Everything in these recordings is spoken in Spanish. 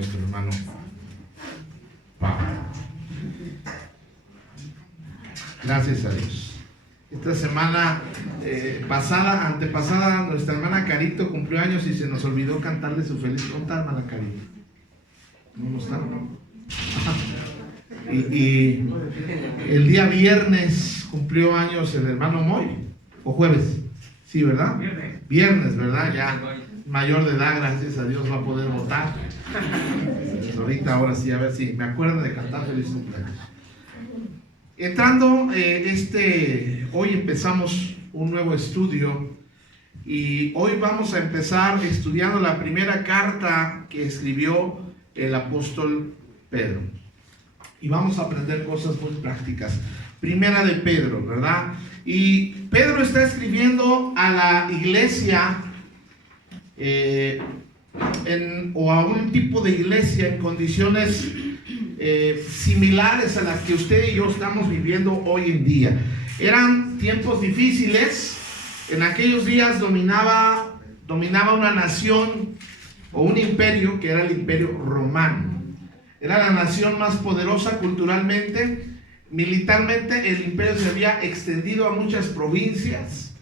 nuestro hermano Pablo. Gracias a Dios. Esta semana antepasada, nuestra hermana Carito cumplió años y se nos olvidó cantarle su feliz. ¿Dónde está, hermana Carito? ¿No está? Y el día viernes cumplió años el hermano Moy, o jueves, sí, ¿verdad? Viernes, ¿verdad? Ya mayor de edad, gracias a Dios, va a poder votar. Ahorita, ahora sí, a ver si me acuerdo de cantar feliz cumpleaños. Entrando, hoy empezamos un nuevo estudio y hoy vamos a empezar estudiando la primera carta que escribió el apóstol Pedro. Y vamos a aprender cosas muy prácticas. Primera de Pedro, ¿verdad? Y Pedro está escribiendo a la iglesia o a un tipo de iglesia en condiciones similares a las que usted y yo estamos viviendo hoy en día. Eran tiempos difíciles. En aquellos días dominaba una nación o un imperio que era el Imperio Romano. Era la nación más poderosa culturalmente. Militarmente el imperio se había extendido a muchas provincias.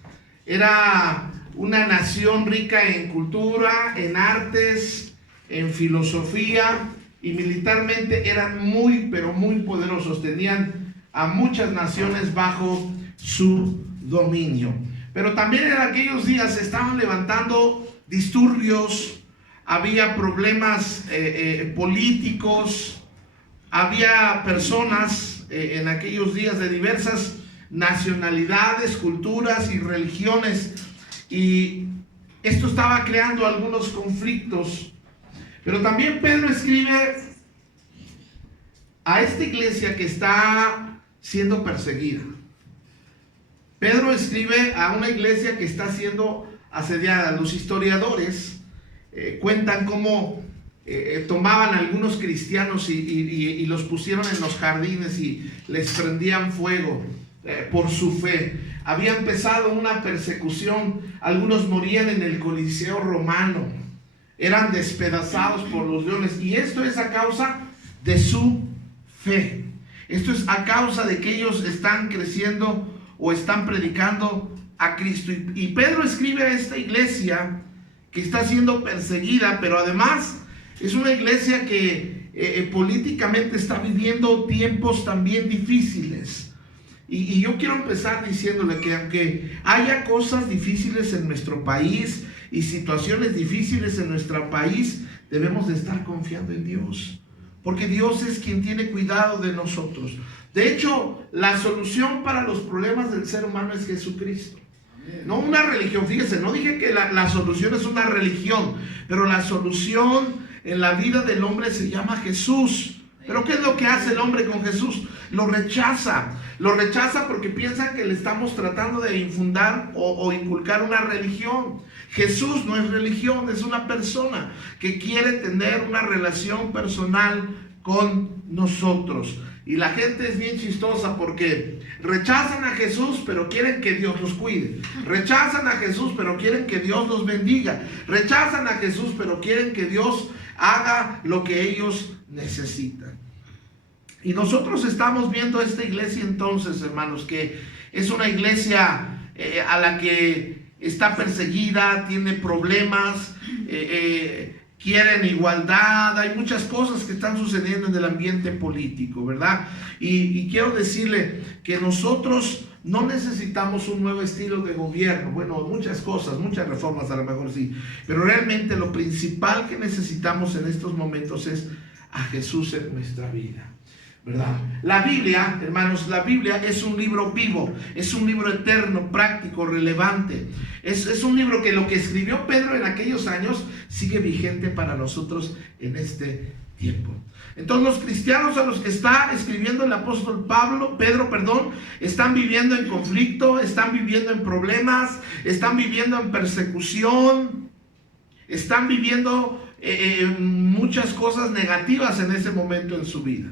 Era una nación rica en cultura, en artes, en filosofía, y militarmente eran muy, pero muy poderosos. Tenían a muchas naciones bajo su dominio. Pero también en aquellos días se estaban levantando disturbios, había problemas políticos, había personas en aquellos días de diversas nacionalidades, culturas y religiones, y esto estaba creando algunos conflictos. Pero también Pedro escribe a esta iglesia que está siendo perseguida. Pedro escribe a una iglesia que está siendo asediada. Los historiadores cuentan cómo tomaban a algunos cristianos y los pusieron en los jardines y les prendían fuego por su fe. Había empezado una persecución. Algunos morían en el Coliseo romano. Eran despedazados por los leones. Y esto es a causa de su fe. Esto es a causa de que ellos están creciendo o están predicando a Cristo. Y Pedro escribe a esta iglesia que está siendo perseguida, pero además es una iglesia que políticamente está viviendo tiempos también difíciles. Y yo quiero empezar diciéndole que aunque haya cosas difíciles en nuestro país y situaciones difíciles en nuestro país, debemos de estar confiando en Dios, porque Dios es quien tiene cuidado de nosotros. De hecho, la solución para los problemas del ser humano es Jesucristo. No una religión. Fíjese, no dije que la solución es una religión, pero la solución en la vida del hombre se llama Jesús. Pero ¿qué es lo que hace el hombre con Jesús? Lo rechaza. Lo rechaza porque piensa que le estamos tratando de infundar o inculcar una religión. Jesús no es religión, es una persona que quiere tener una relación personal con nosotros. Y la gente es bien chistosa porque rechazan a Jesús, pero quieren que Dios los cuide. Rechazan a Jesús, pero quieren que Dios los bendiga. Rechazan a Jesús, pero quieren que Dios haga lo que ellos necesitan. Y nosotros estamos viendo esta iglesia entonces, hermanos, que es una iglesia a la que está perseguida, tiene problemas, quieren igualdad. Hay muchas cosas que están sucediendo en el ambiente político, ¿verdad? Y quiero decirle que nosotros no necesitamos un nuevo estilo de gobierno. Bueno, muchas cosas, muchas reformas a lo mejor sí, pero realmente lo principal que necesitamos en estos momentos es a Jesús en nuestra vida, ¿verdad? La Biblia, hermanos, la Biblia es un libro vivo, es un libro eterno, práctico, relevante. Es un libro que lo que escribió Pedro en aquellos años sigue vigente para nosotros en este tiempo. Entonces los cristianos a los que está escribiendo el apóstol Pedro, están viviendo en conflicto, están viviendo en problemas, están viviendo en persecución, están viviendo muchas cosas negativas en ese momento en su vida.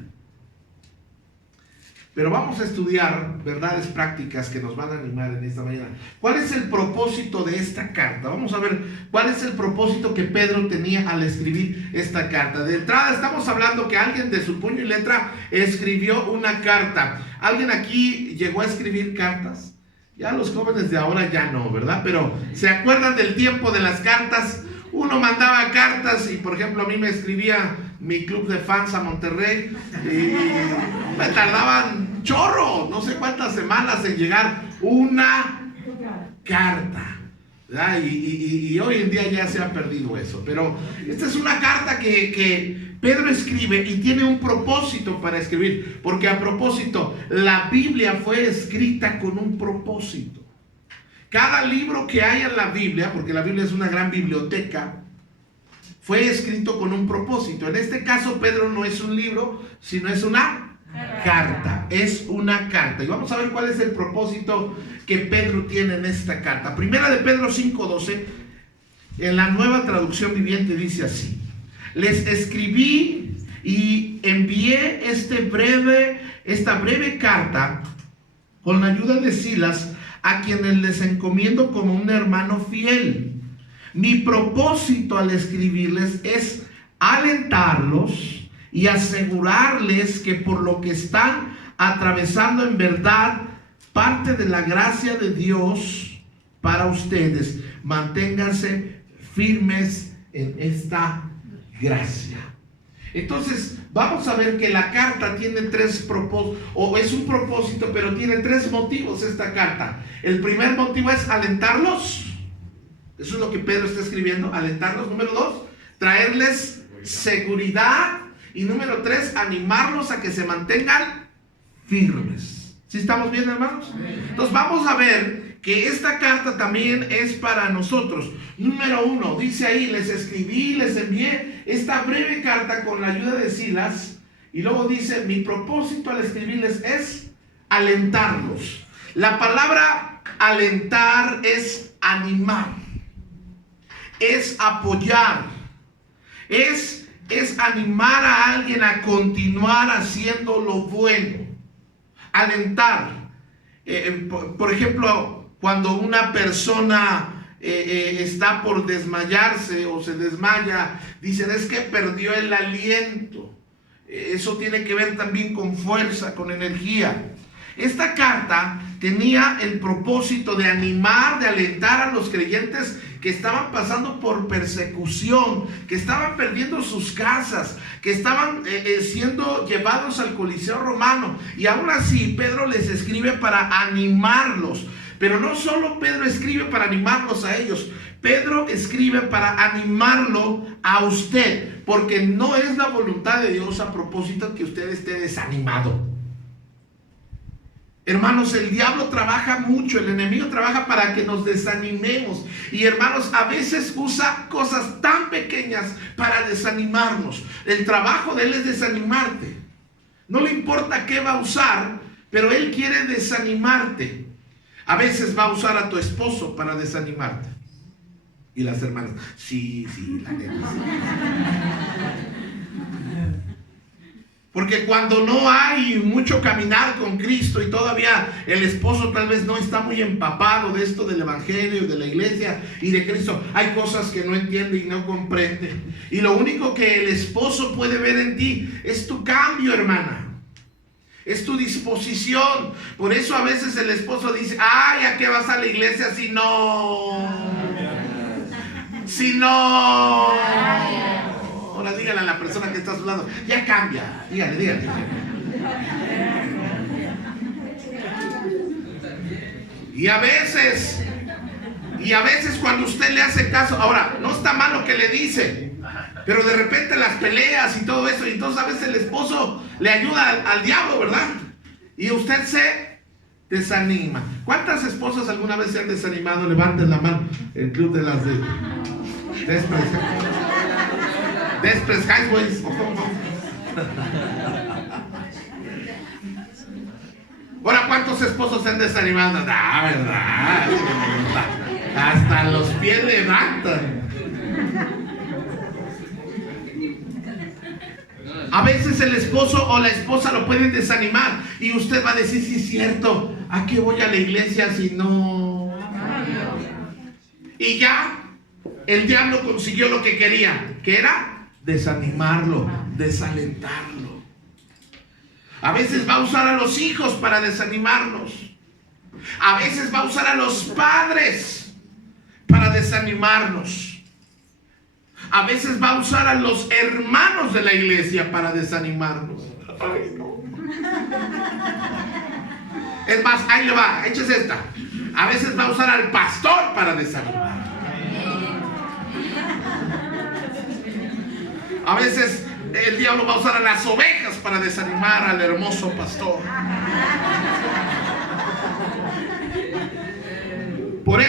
pero vamos a estudiar verdades prácticas que nos van a animar en esta mañana. ¿Cuál es el propósito de esta carta? Vamos a ver cuál es el propósito que Pedro tenía al escribir esta carta. De entrada estamos hablando que alguien de su puño y letra escribió una carta. ¿Alguien aquí llegó a escribir cartas? Ya los jóvenes de ahora ya no, ¿verdad? Pero ¿se acuerdan del tiempo de las cartas? Uno mandaba cartas y, por ejemplo, a mí me escribía mi club de fans a Monterrey y me tardaban chorro, no sé cuántas semanas en llegar una carta, ¿verdad? Y hoy en día ya se ha perdido eso. Pero esta es una carta que Pedro escribe y tiene un propósito para escribir, porque a propósito, la Biblia fue escrita con un propósito. Cada libro que hay en la Biblia, porque la Biblia es una gran biblioteca, fue escrito con un propósito. En este caso, Pedro no es un libro, sino es una carta. Es una carta. Y vamos a ver cuál es el propósito que Pedro tiene en esta carta. Primera de Pedro 5:12, en la Nueva Traducción Viviente dice así: les escribí y envié esta breve carta con la ayuda de Silas, a quienes les encomiendo como un hermano fiel. Mi propósito al escribirles es alentarlos y asegurarles que por lo que están atravesando en verdad parte de la gracia de Dios para ustedes, manténganse firmes en esta gracia. Entonces vamos a ver que la carta tiene tres propósitos, o es un propósito, pero tiene tres motivos esta carta. El primer motivo es alentarlos. Eso es lo que Pedro está escribiendo, alentarlos. Número 2, traerles seguridad. Y número 3, animarlos a que se mantengan firmes. ¿Sí estamos bien, hermanos? Entonces vamos a ver que esta carta también es para nosotros. Número 1, dice ahí: les escribí, les envié esta breve carta con la ayuda de Silas. Y luego dice: mi propósito al escribirles es alentarlos. La palabra alentar es animar, es apoyar, es animar a alguien a continuar haciendo lo bueno. Alentar. Por ejemplo, cuando una persona está por desmayarse o se desmaya, dicen: es que perdió el aliento. Eso tiene que ver también con fuerza, con energía. Esta carta tenía el propósito de animar, de alentar a los creyentes que estaban pasando por persecución, que estaban perdiendo sus casas, que estaban siendo llevados al Coliseo Romano. Y aún así Pedro les escribe para animarlos. Pero no solo Pedro escribe para animarlos a ellos, Pedro escribe para animarlo a usted, porque no es la voluntad de Dios a propósito que usted esté desanimado. Hermanos, el diablo trabaja mucho, el enemigo trabaja para que nos desanimemos. Y hermanos, a veces usa cosas tan pequeñas para desanimarnos. El trabajo de él es desanimarte. No le importa qué va a usar, pero él quiere desanimarte. A veces va a usar a tu esposo para desanimarte. Y las hermanas: sí, la neta, sí. Porque cuando no hay mucho caminar con Cristo y todavía el esposo tal vez no está muy empapado de esto del evangelio, de la iglesia y de Cristo, hay cosas que no entiende y no comprende. Y lo único que el esposo puede ver en ti es tu cambio, hermana. Es tu disposición. Por eso a veces el esposo dice: ay, ¿a qué vas a la iglesia si no? Si no. Ahora dígale a la persona que está a su lado: ya cambia. Dígale. Y a veces cuando usted le hace caso, ahora, no está mal lo que le dice, pero de repente las peleas y todo eso, y entonces a veces el esposo le ayuda al diablo, ¿verdad? Y usted se desanima. ¿Cuántas esposas alguna vez se han desanimado? Levanten la mano. El club de las Despres Highways. Ahora, ¿cuántos esposos se han desanimado? ¿Verdad? Hasta los pies levantan. A veces el esposo o la esposa lo pueden desanimar y usted va a decir, sí es cierto, ¿a qué voy a la iglesia si no? Y ya el diablo consiguió lo que quería, que era desanimarlo, desalentarlo. A veces va a usar a los hijos para desanimarnos. A veces va a usar a los padres para desanimarnos. A veces va a usar a los hermanos de la iglesia para desanimarnos. Ay, no. Es más, ahí le va, échese esta. A veces va a usar al pastor para desanimar. A veces el diablo va a usar a las ovejas para desanimar al hermoso pastor. Por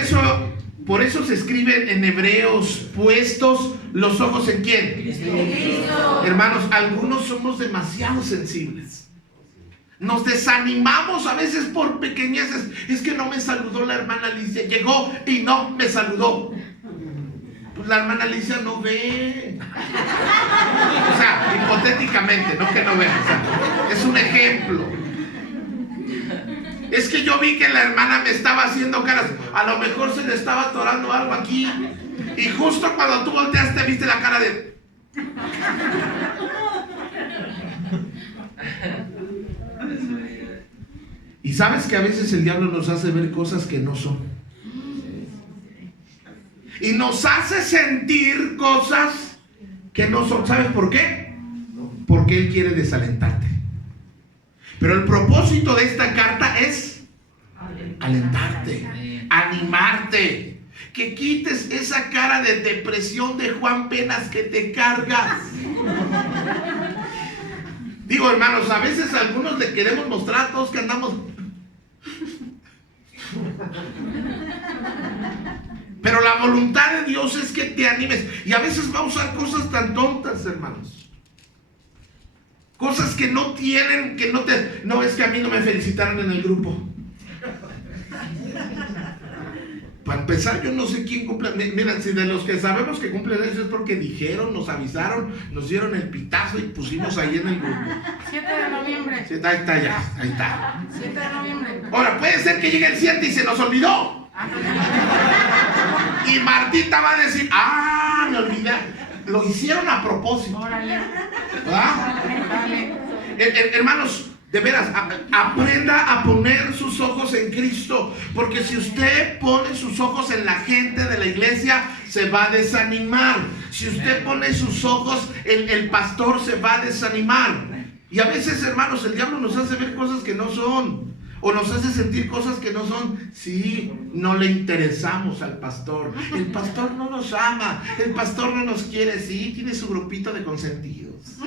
eso se escribe en Hebreos, puestos los ojos ¿en quién? Cristo. Hermanos, algunos somos demasiado sensibles. Nos desanimamos a veces por pequeñeces. Es que no me saludó la hermana Alicia. Llegó y no me saludó. Pues la hermana Alicia no ve. O sea, hipotéticamente, no que no vea. O sea, es un ejemplo. Es que yo vi que la hermana me estaba haciendo caras. A lo mejor se le estaba atorando algo aquí. Y justo cuando tú volteaste, viste la cara de... Y sabes que a veces el diablo nos hace ver cosas que no son. Y nos hace sentir cosas que no son. ¿Sabes por qué? Porque él quiere desalentarte. Pero el propósito de esta carta es alentarte, animarte, que quites esa cara de depresión de Juan Penas que te cargas. Digo, hermanos, a veces a algunos le queremos mostrar a todos que andamos. Pero la voluntad de Dios es que te animes. Y a veces va a usar cosas tan tontas, hermanos. Cosas que no tienen, que no te... No, es que a mí no me felicitaron en el grupo. Para empezar, yo no sé quién cumple. Miren, si de los que sabemos que cumplen eso es porque dijeron, nos avisaron, nos dieron el pitazo y pusimos ahí en el grupo. 7 de noviembre. Ahí está ya, ahí está. 7 de noviembre. Ahora, puede ser que llegue el 7 y se nos olvidó. Y Martita va a decir, me olvidé. Lo hicieron a propósito. ¿Verdad? Hermanos, de veras, aprenda a poner sus ojos en Cristo. Porque si usted pone sus ojos en la gente de la iglesia, se va a desanimar. Si usted pone sus ojos en el pastor, se va a desanimar. Y a veces, hermanos, el diablo nos hace ver cosas que no son. O nos hace sentir cosas que no son. Sí, no le interesamos al pastor. El pastor no nos ama. El pastor no nos quiere. Sí, tiene su grupito de consentidos.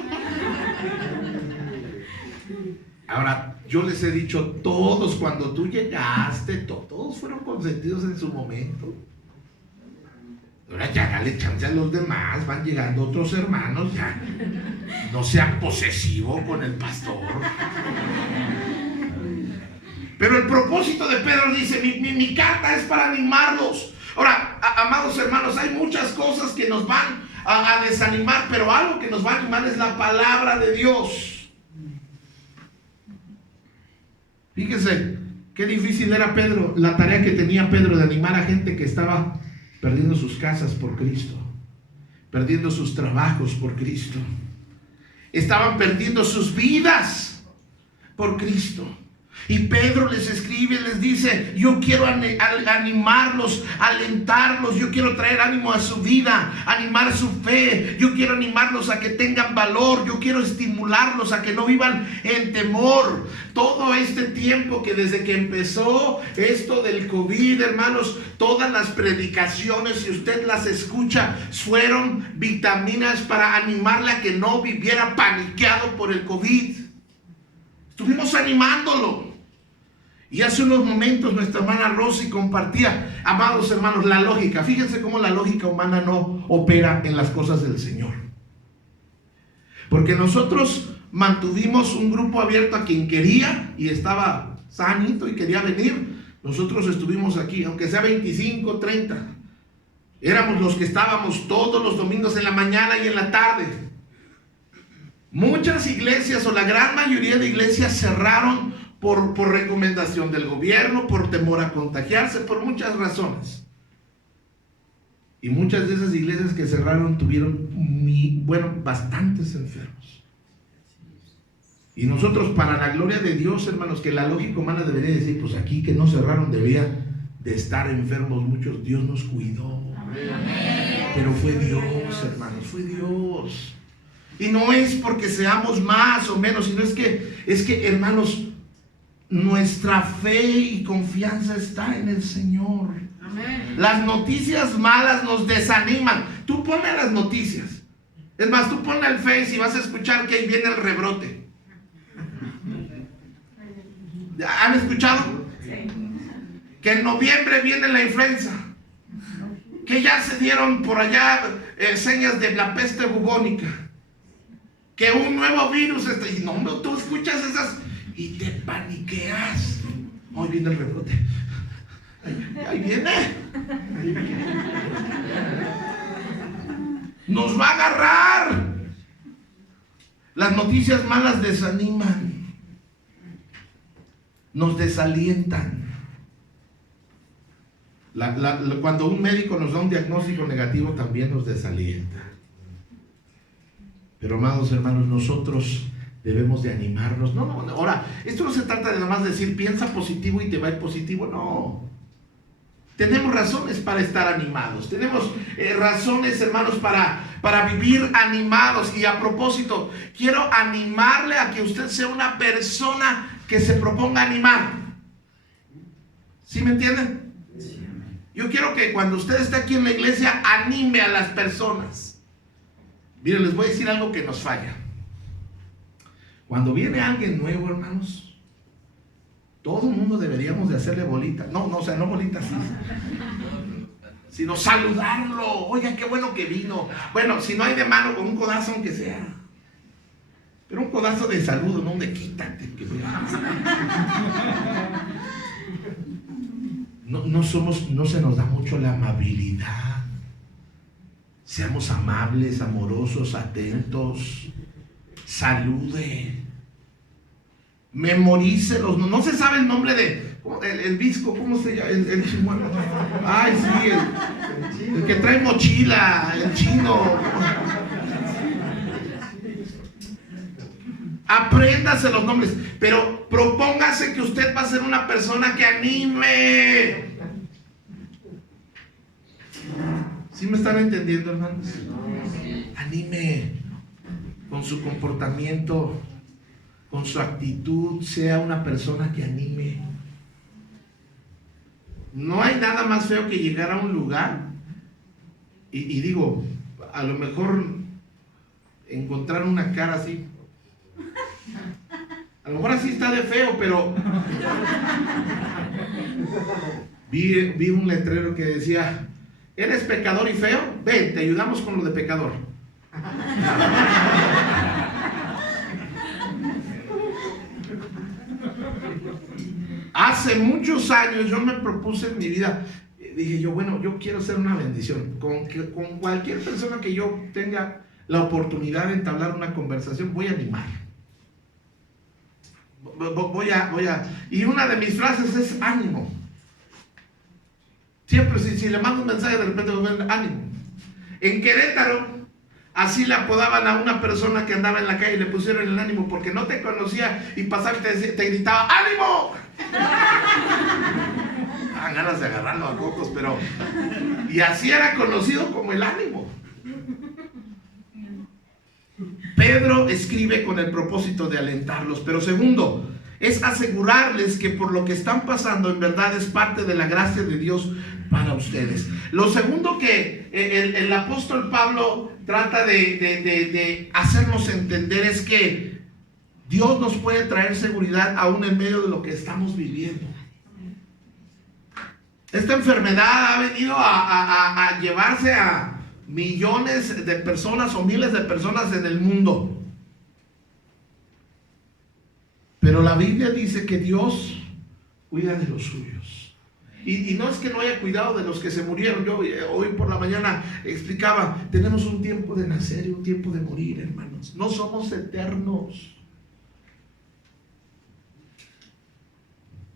Ahora, yo les he dicho, todos, cuando tú llegaste, todos fueron consentidos en su momento. Ahora ya dale chance a los demás. Van llegando otros hermanos. Ya no sean posesivos con el pastor. Pero el propósito de Pedro dice, mi carta es para animarlos. Ahora, amados hermanos, hay muchas cosas que nos van a desanimar, pero algo que nos va a animar es la palabra de Dios. Fíjense, qué difícil era Pedro, la tarea que tenía Pedro de animar a gente que estaba perdiendo sus casas por Cristo, perdiendo sus trabajos por Cristo. Estaban perdiendo sus vidas por Cristo. Y Pedro les escribe y les dice, yo quiero animarlos, alentarlos, yo quiero traer ánimo a su vida, animar su fe, yo quiero animarlos a que tengan valor, yo quiero estimularlos a que no vivan en temor. Todo este tiempo que desde que empezó esto del COVID, hermanos, todas las predicaciones, si usted las escucha, fueron vitaminas para animarle a que no viviera paniqueado por el COVID. Estuvimos animándolo. Y hace unos momentos nuestra hermana Rosy compartía, amados hermanos, la lógica. Fíjense cómo la lógica humana no opera en las cosas del Señor. Porque nosotros mantuvimos un grupo abierto a quien quería y estaba sanito y quería venir. Nosotros estuvimos aquí, aunque sea 25, 30. Éramos los que estábamos todos los domingos en la mañana y en la tarde. Muchas iglesias o la gran mayoría de iglesias cerraron por recomendación del gobierno, por temor a contagiarse, por muchas razones. Y muchas de esas iglesias que cerraron tuvieron, bastantes enfermos. Y nosotros, para la gloria de Dios, hermanos, que la lógica humana debería decir, pues aquí que no cerraron debía de estar enfermos muchos. Dios nos cuidó. Pero fue Dios, hermanos, fue Dios. Y no es porque seamos más o menos, sino es que, hermanos, nuestra fe y confianza está en el Señor. Amén. Las noticias malas nos desaniman. Tú ponle las noticias. Es más, tú ponle al Face y vas a escuchar que ahí viene el rebrote. ¿Han escuchado? Sí. Que en noviembre viene la influenza. Que ya se dieron por allá señas de la peste bubónica. Que un nuevo virus está. Y no, tú escuchas esas y te paniqueas. Hoy viene el rebrote. Ahí viene. Nos va a agarrar. Las noticias malas desaniman. Nos desalientan. Cuando un médico nos da un diagnóstico negativo, también nos desalienta. Pero, amados hermanos, nosotros debemos de animarnos. No, ahora, esto no se trata de nada más decir piensa positivo y te va a ir positivo. No. Tenemos razones para estar animados. Tenemos razones, hermanos, para vivir animados. Y a propósito, quiero animarle a que usted sea una persona que se proponga animar. ¿Sí me entienden? Yo quiero que cuando usted esté aquí en la iglesia, anime a las personas. Miren, les voy a decir algo que nos falla. Cuando viene alguien nuevo, hermanos, todo el mundo deberíamos de hacerle bolita. No bolitas, sino saludarlo. Oiga, qué bueno que vino. Bueno, si no hay de mano, con un codazo aunque sea. Pero un codazo de saludo, no de quítate. No se nos da mucho la amabilidad. Seamos amables, amorosos, atentos. Salude. Memorícelos. No se sabe el nombre de el visco, ¿cómo se llama? El chimuelo. Ay, sí, el que trae mochila, el chino. Apréndase los nombres, pero propóngase que usted va a ser una persona que anime. ¿Sí me están entendiendo, hermanos? Anime con su comportamiento, con su actitud, sea una persona que anime. No hay nada más feo que llegar a un lugar y digo, a lo mejor encontrar una cara así. A lo mejor así está de feo, pero vi un letrero que decía: ¿eres pecador y feo? Ven, te ayudamos con lo de pecador. Hace muchos años yo me propuse en mi vida, dije yo, bueno, yo quiero ser una bendición. Con cualquier persona que yo tenga la oportunidad de entablar una conversación, voy a animar. Y una de mis frases es ánimo. Siempre si le mando un mensaje, de repente me ven ánimo. En Querétaro, así le apodaban a una persona que andaba en la calle y le pusieron el ánimo porque no te conocía y pasaba y te gritaba ¡ánimo! Ganas de agarrarlo a cocos, pero y así era conocido como el ánimo. Pedro escribe con el propósito de alentarlos, pero segundo, es asegurarles que por lo que están pasando en verdad es parte de la gracia de Dios para ustedes. Lo segundo que el apóstol Pablo trata de hacernos entender es que Dios nos puede traer seguridad aún en medio de lo que estamos viviendo. Esta enfermedad ha venido a llevarse a millones de personas o miles de personas en el mundo. Pero la Biblia dice que Dios cuida de los suyos. Y no es que no haya cuidado de los que se murieron. Yo hoy por la mañana explicaba, tenemos un tiempo de nacer y un tiempo de morir, hermanos. No somos eternos.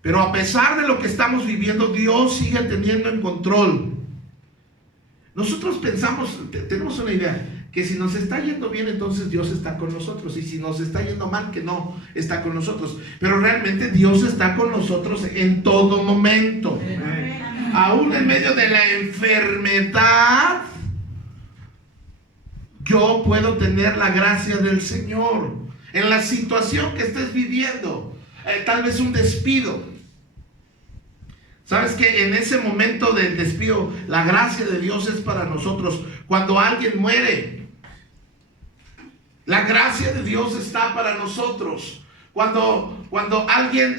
Pero a pesar de lo que estamos viviendo, Dios sigue teniendo en control. Nosotros pensamos, tenemos una idea, que si nos está yendo bien, entonces Dios está con nosotros. Y si nos está yendo mal, que no está con nosotros. Pero realmente Dios está con nosotros en todo momento. Aún en medio de la enfermedad, yo puedo tener la gracia del Señor. En la situación que estés viviendo, tal vez un despido. ¿Sabes que en ese momento del despido, la gracia de Dios es para nosotros? Cuando alguien muere, la gracia de Dios está para nosotros. Cuando alguien,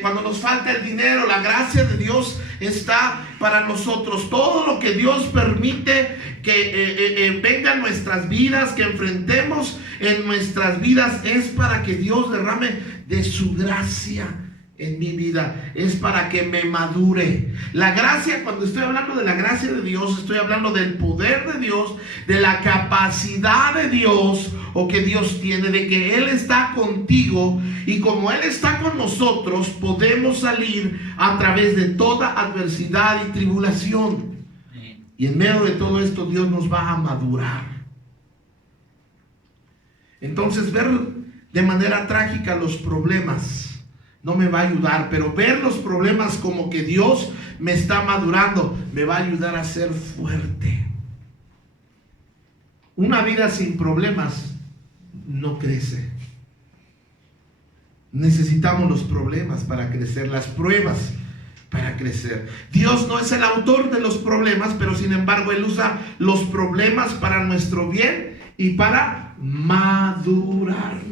cuando nos falta el dinero, la gracia de Dios está para nosotros. Todo lo que Dios permite que venga en nuestras vidas, que enfrentemos en nuestras vidas, es para que Dios derrame de su gracia en mi vida, es para que me madure. La gracia, cuando estoy hablando de la gracia de Dios, estoy hablando del poder de Dios, de la capacidad de Dios, o que Dios tiene, de que Él está contigo, y como Él está con nosotros, podemos salir a través de toda adversidad y tribulación. Y en medio de todo esto, Dios nos va a madurar. Entonces, ver de manera trágica los problemas no me va a ayudar, pero ver los problemas como que Dios me está madurando, me va a ayudar a ser fuerte. Una vida sin problemas no crece. Necesitamos los problemas para crecer, las pruebas para crecer. Dios no es el autor de los problemas, pero sin embargo Él usa los problemas para nuestro bien y para madurarnos.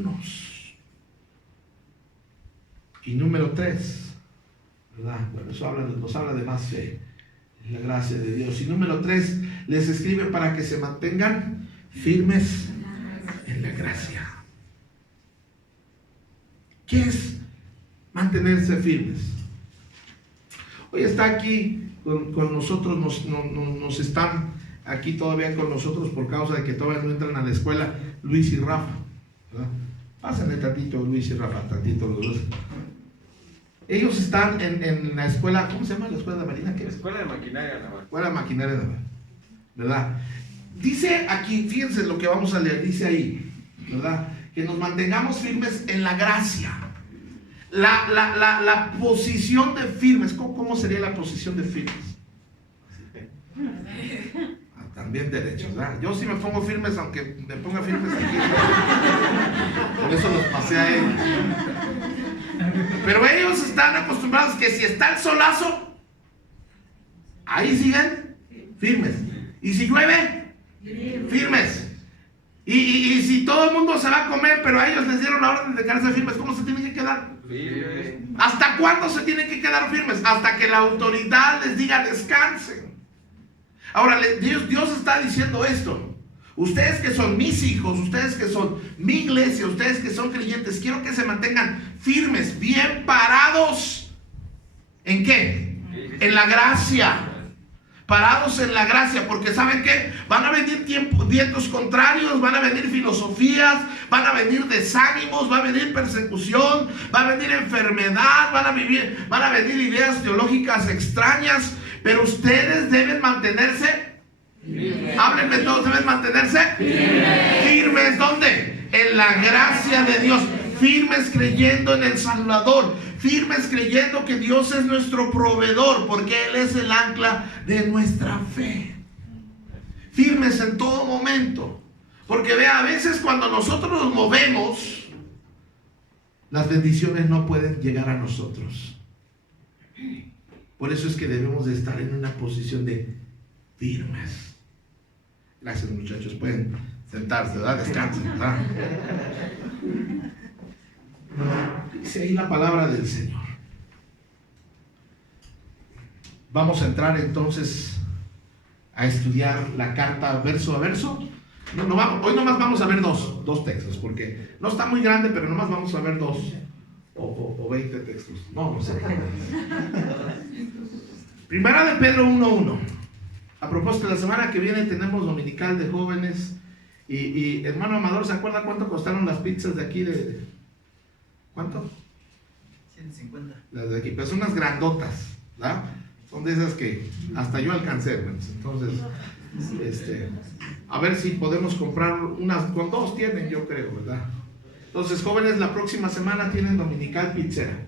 Y número 3, ¿verdad? Bueno, eso nos habla de más fe, la gracia de Dios. Y número 3, les escribe para que se mantengan firmes en la gracia. ¿Qué es mantenerse firmes? Hoy está aquí con nosotros, nos están aquí todavía con nosotros por causa de que todavía no entran a la escuela Luis y Rafa, ¿verdad? Pásenle tantito Luis y Rafa, tantito los dos. Ellos están en la escuela, ¿cómo se llama la escuela de Marina? ¿Qué es? Escuela de Maquinaria Naval. Escuela de Maquinaria Naval, ¿verdad? Dice aquí, fíjense lo que vamos a leer, dice ahí, ¿verdad? Que nos mantengamos firmes en la gracia. La posición de firmes, ¿cómo sería la posición de firmes? También derechos, ¿verdad? Yo sí me pongo firmes, aunque me ponga firmes aquí. Por eso los pasé a ellos. Pero ellos están acostumbrados que si está el solazo, ahí siguen firmes. Y si llueve, firmes. Y si todo el mundo se va a comer, pero a ellos les dieron la orden de quedarse firmes, ¿cómo se tienen que quedar? Firmes. ¿Hasta cuándo se tienen que quedar firmes? Hasta que la autoridad les diga descansen. Ahora, Dios está diciendo esto. Ustedes que son mis hijos, ustedes que son mi iglesia, ustedes que son creyentes, quiero que se mantengan firmes, bien parados. ¿En qué? En la gracia. Parados en la gracia, porque ¿saben qué? Van a venir vientos contrarios, van a venir filosofías, van a venir desánimos, va a venir persecución, va a venir enfermedad, van a venir ideas teológicas extrañas, pero ustedes deben mantenerse firmes. Háblenme todos, deben mantenerse firmes. ¿Firmes dónde? En la gracia de Dios. Firmes creyendo en el Salvador, firmes creyendo que Dios es nuestro proveedor, porque Él es el ancla de nuestra fe. Firmes en todo momento, porque vea, a veces cuando nosotros nos movemos, las bendiciones no pueden llegar a nosotros. Por eso es que debemos de estar en una posición de firmes. Gracias, muchachos, pueden sentarse, ¿verdad? Descansen, ¿verdad? Dice ahí la palabra del Señor. Vamos a entrar entonces a estudiar la carta verso a verso. Hoy nomás vamos a ver dos textos, porque no está muy grande, pero nomás vamos a ver 2 o 20 textos. No sé. Primera de Pedro 1:1. A propósito, la semana que viene tenemos dominical de jóvenes. Y hermano Amador, ¿se acuerda cuánto costaron las pizzas de aquí? ¿Cuánto? 150. Las de aquí, pero son unas grandotas, ¿verdad? Son de esas que hasta yo alcancé, hermanos. Entonces, a ver si podemos comprar unas, con dos tienen, yo creo, ¿verdad? Entonces, jóvenes, la próxima semana tienen dominical pizzera.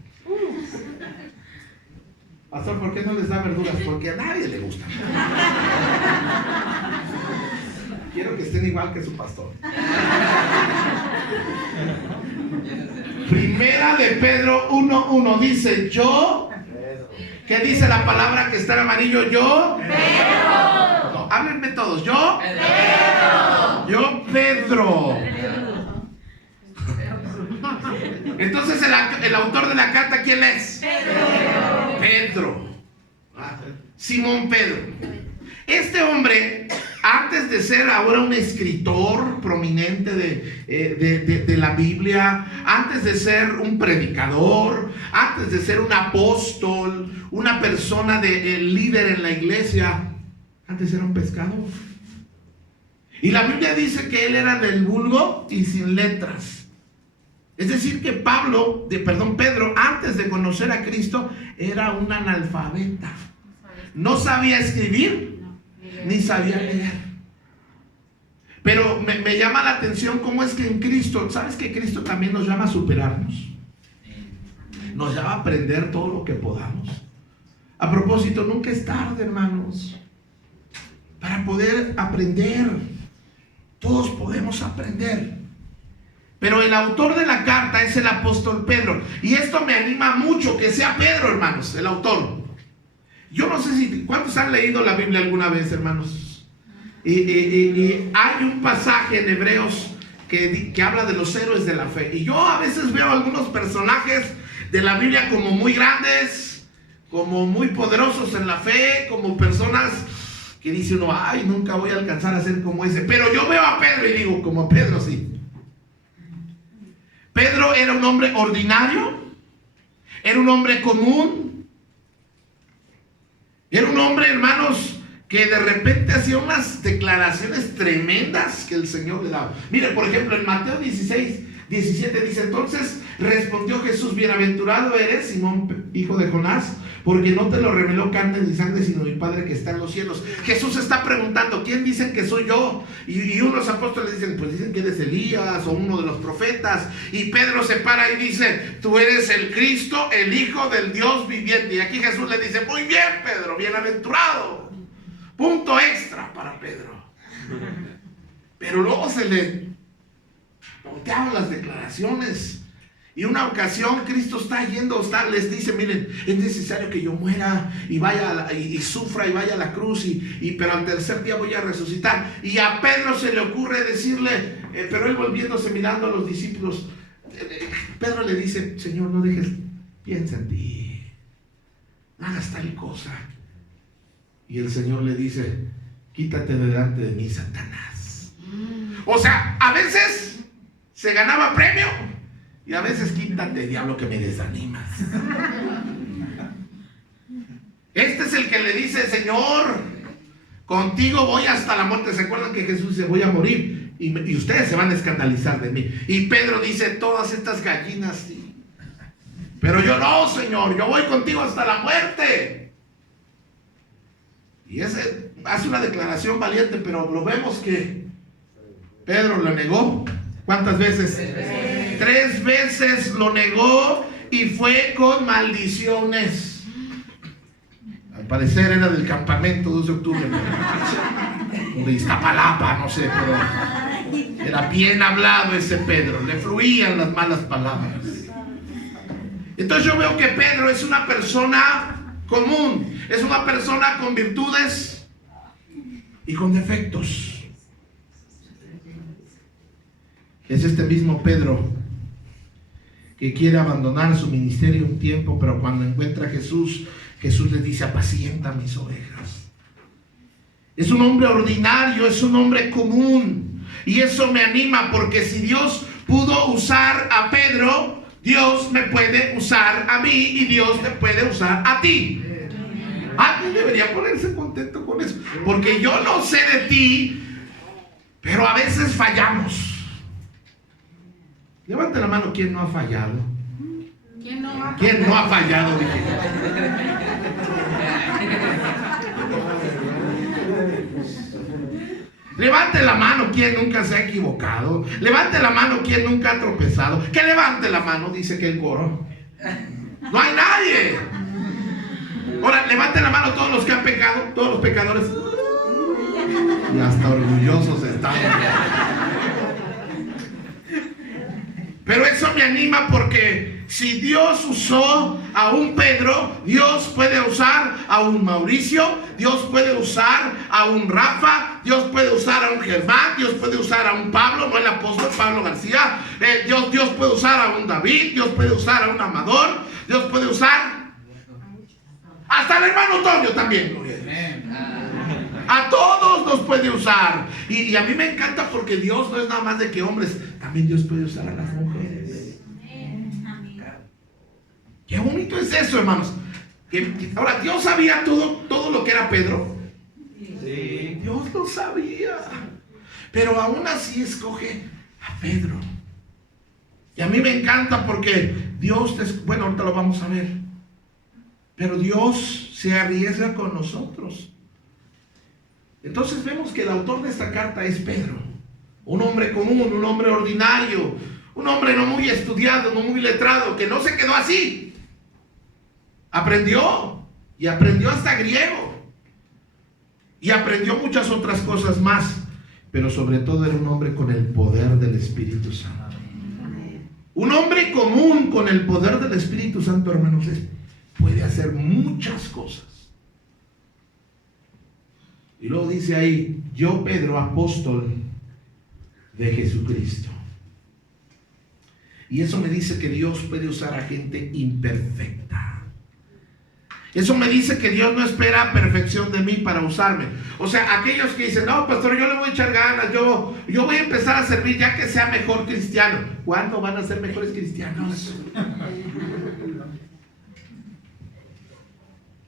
Pastor, ¿por qué no les da verduras? Porque a nadie le gusta. Quiero que estén igual que su pastor. Primera de Pedro 1:1 dice, yo. ¿Qué dice la palabra que está en amarillo? Yo. Pedro. No, háblenme todos. Yo. Pedro. Yo, Pedro. Entonces el autor de la carta, ¿quién es? Pedro. Simón Pedro. Este hombre, antes de ser ahora un escritor prominente de la Biblia, antes de ser un predicador, antes de ser un apóstol, una persona líder en la iglesia, antes era un pescador. Y la Biblia dice que él era del vulgo y sin letras. Es decir que Pedro, antes de conocer a Cristo, era un analfabeta. No sabía escribir, ni sabía leer. Pero me llama la atención cómo es que en Cristo, ¿sabes que Cristo también nos llama a superarnos? Nos llama a aprender todo lo que podamos. A propósito, nunca es tarde, hermanos, para poder aprender. Todos podemos aprender. Pero el autor de la carta es el apóstol Pedro. Y esto me anima mucho que sea Pedro, hermanos, el autor. Yo no sé ¿cuántos han leído la Biblia alguna vez, hermanos? Y hay un pasaje en Hebreos que habla de los héroes de la fe. Y yo a veces veo algunos personajes de la Biblia como muy grandes, como muy poderosos en la fe, como personas que dice uno, ay, nunca voy a alcanzar a ser como ese. Pero yo veo a Pedro y digo, como Pedro sí. Pedro era un hombre ordinario, era un hombre común, era un hombre, hermanos, que de repente hacía unas declaraciones tremendas que el Señor le daba. Mire, por ejemplo, en Mateo 16:17 dice, entonces respondió Jesús, bienaventurado eres, Simón, hijo de Jonás, porque no te lo reveló carne ni sangre, sino mi Padre que está en los cielos. Jesús está preguntando, ¿quién dicen que soy yo? Y unos apóstoles dicen, pues dicen que eres Elías o uno de los profetas. Y Pedro se para y dice, tú eres el Cristo, el Hijo del Dios viviente. Y aquí Jesús le dice, muy bien, Pedro, bienaventurado. Punto extra para Pedro. Pero luego se le volteaban las declaraciones. Y una ocasión Cristo les dice, miren, es necesario que yo muera y vaya y sufra y vaya a la cruz, pero al tercer día voy a resucitar. Y a Pedro se le ocurre decirle, pero él volviéndose mirando a los discípulos, Pedro le dice, Señor, no dejes, piensa en ti, no hagas tal cosa. Y el Señor le dice, quítate delante de mí, Satanás. O sea, a veces se ganaba premio. Y a veces quítate, diablo, que me desanimas. Este es el que le dice, Señor, contigo voy hasta la muerte. ¿Se acuerdan que Jesús dice, voy a morir? Y ustedes se van a escandalizar de mí. Y Pedro dice, todas estas gallinas, sí. Pero yo no, Señor, yo voy contigo hasta la muerte. Y ese hace una declaración valiente, pero lo vemos que Pedro lo negó. ¿Cuántas veces? 3 veces lo negó y fue con maldiciones. Al parecer era del campamento 2 de octubre. De Iztapalapa, no sé, pero era bien hablado ese Pedro. Le fluían las malas palabras. Entonces yo veo que Pedro es una persona común. Es una persona con virtudes y con defectos. Es este mismo Pedro que quiere abandonar su ministerio un tiempo, pero cuando encuentra a Jesús, Jesús le dice, apacienta mis ovejas. Es un hombre ordinario, es un hombre común. Y eso me anima, porque si Dios pudo usar a Pedro, Dios me puede usar a mí y Dios te puede usar a ti. Alguien debería ponerse contento con eso. Porque yo no sé de ti, pero a veces fallamos. Levante la mano, ¿quién no ha fallado? ¿Quién no ha ¿Quién no ha fallado? Dije. Levante la mano, ¿quién nunca se ha equivocado? Levante la mano, ¿quién nunca ha tropezado? Que levante la mano, dice que el coro. No hay nadie. Ahora, levante la mano todos los que han pecado, todos los pecadores. Y hasta orgullosos están. Pero eso me anima porque si Dios usó a un Pedro, Dios puede usar a un Mauricio, Dios puede usar a un Rafa, Dios puede usar a un Germán, Dios puede usar a un Pablo, no el apóstol Pablo García, Dios puede usar a un David, Dios puede usar a un Amador, Dios puede usar hasta el hermano Toño también. A todos nos puede usar. Y a mí me encanta porque Dios no es nada más de que hombres, también Dios puede usar a las mujeres. Qué bonito es eso, hermanos. Ahora, Dios sabía todo lo que era Pedro. Sí. Dios lo sabía. Pero aún así escoge a Pedro. Y a mí me encanta porque Dios, bueno, ahorita lo vamos a ver. Pero Dios se arriesga con nosotros. Entonces vemos que el autor de esta carta es Pedro, un hombre común, un hombre ordinario, un hombre no muy estudiado, no muy letrado, que no se quedó así. Aprendió, y aprendió hasta griego, y aprendió muchas otras cosas más, pero sobre todo era un hombre con el poder del Espíritu Santo. Un hombre común con el poder del Espíritu Santo, hermanos, puede hacer muchas cosas. Y luego dice ahí, yo Pedro, apóstol de Jesucristo. Y eso me dice que Dios puede usar a gente imperfecta. Eso me dice que Dios no espera perfección de mí para usarme. O sea, aquellos que dicen, no, pastor, yo le voy a echar ganas, yo voy a empezar a servir ya que sea mejor cristiano. ¿Cuándo van a ser mejores cristianos?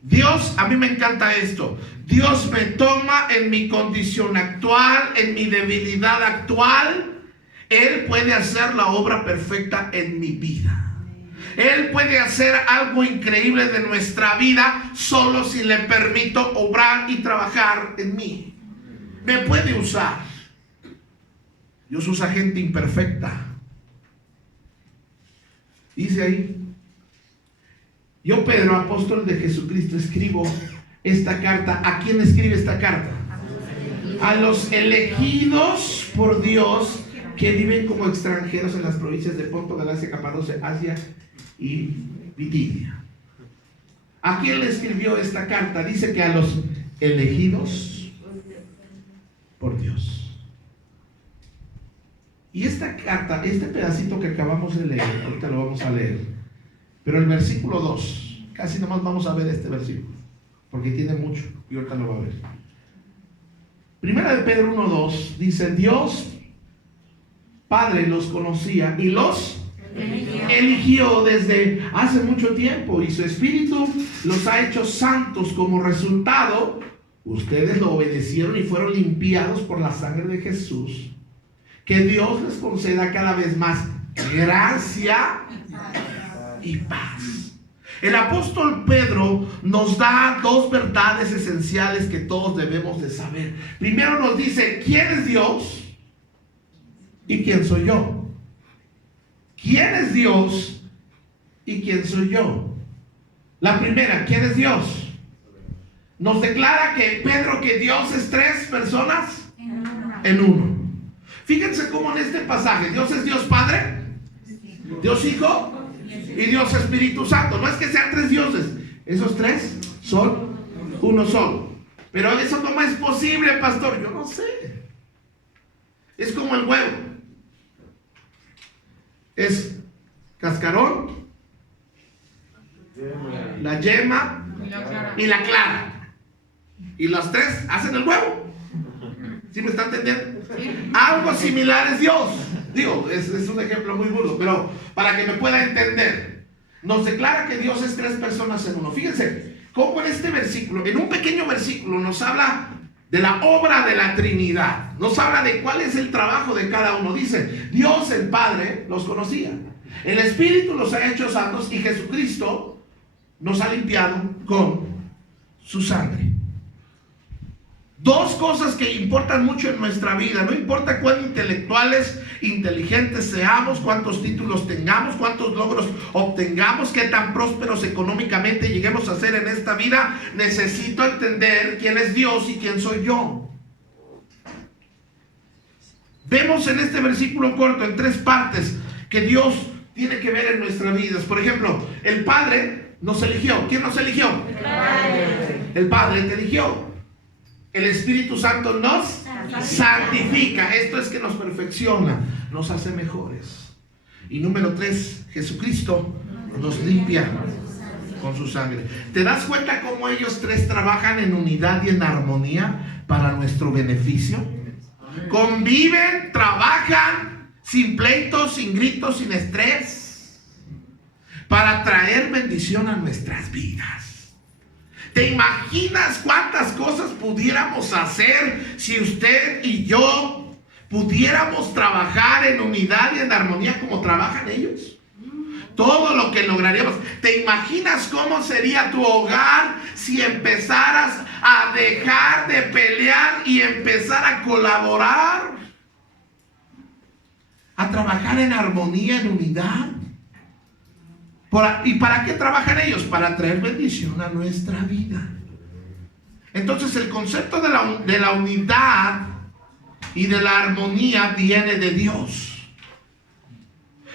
Dios, a mí me encanta esto. Dios me toma en mi condición actual, en mi debilidad actual. Él puede hacer la obra perfecta en mi vida. Él puede hacer algo increíble de nuestra vida solo si le permito obrar y trabajar en mí. Me puede usar. Dios usa gente imperfecta. Dice ahí, yo Pedro, apóstol de Jesucristo, escribo esta carta. ¿A quién escribe esta carta? A los elegidos por Dios que viven como extranjeros en las provincias de Ponto, Galacia, Capadocia, Asia y Bitinia. ¿A quién le escribió esta carta? Dice que a los elegidos por Dios. Y esta carta, este pedacito que acabamos de leer, ahorita lo vamos a leer, pero el versículo 2, casi nomás vamos a ver este versículo, porque tiene mucho, y ahorita lo va a ver. Primera de Pedro 1:2 dice, Dios Padre los conocía y los eligió desde hace mucho tiempo, y su Espíritu los ha hecho santos. Como resultado, ustedes lo obedecieron y fueron limpiados por la sangre de Jesús. Que Dios les conceda cada vez más gracia y paz. El apóstol Pedro nos da dos verdades esenciales que todos debemos de saber. Primero nos dice, ¿quién es Dios? ¿Y quién soy yo? ¿Quién es Dios? ¿Y quién soy yo? La primera, ¿quién es Dios? Nos declara que Pedro, que Dios es tres personas en uno. Fíjense cómo en este pasaje, Dios es Dios Padre, Dios Hijo y Dios Espíritu Santo. No es que sean tres dioses, esos tres son uno solo. Pero eso no es posible, pastor. Yo no sé. Es como el huevo. Es cascarón, la yema y la clara. Y las tres hacen el huevo. ¿Sí me están entendiendo? Algo similar es Dios. Digo, es un ejemplo muy burdo, pero para que me pueda entender, nos declara que Dios es tres personas en uno. Fíjense, cómo en este versículo, en un pequeño versículo, nos habla de la obra de la Trinidad. Nos habla de cuál es el trabajo de cada uno. Dice, Dios el Padre los conocía. El Espíritu los ha hecho santos y Jesucristo nos ha limpiado con su sangre. Dos cosas que importan mucho en nuestra vida. No importa cuán intelectuales, inteligentes seamos, cuántos títulos tengamos, cuántos logros obtengamos, qué tan prósperos económicamente lleguemos a ser en esta vida. Necesito entender quién es Dios y quién soy yo. Vemos en este versículo corto, en 3 partes, que Dios tiene que ver en nuestras vidas. Por ejemplo, el Padre nos eligió. ¿Quién nos eligió? El Padre. El Padre te eligió. El Espíritu Santo nos santifica. Esto es que nos perfecciona, nos hace mejores. Y número 3, Jesucristo nos limpia con su sangre. ¿Te das cuenta cómo ellos 3 trabajan en unidad y en armonía para nuestro beneficio? Conviven, trabajan sin pleitos, sin gritos, sin estrés, para traer bendición a nuestras vidas. ¿Te imaginas cuántas cosas pudiéramos hacer si usted y yo pudiéramos trabajar en unidad y en armonía como trabajan ellos? Todo lo que lograríamos. ¿Te imaginas cómo sería tu hogar si empezaras a dejar de pelear y empezar a colaborar? A trabajar en armonía, en unidad. ¿Y para qué trabajan ellos? Para traer bendición a nuestra vida. Entonces el concepto de la unidad y de la armonía viene de Dios.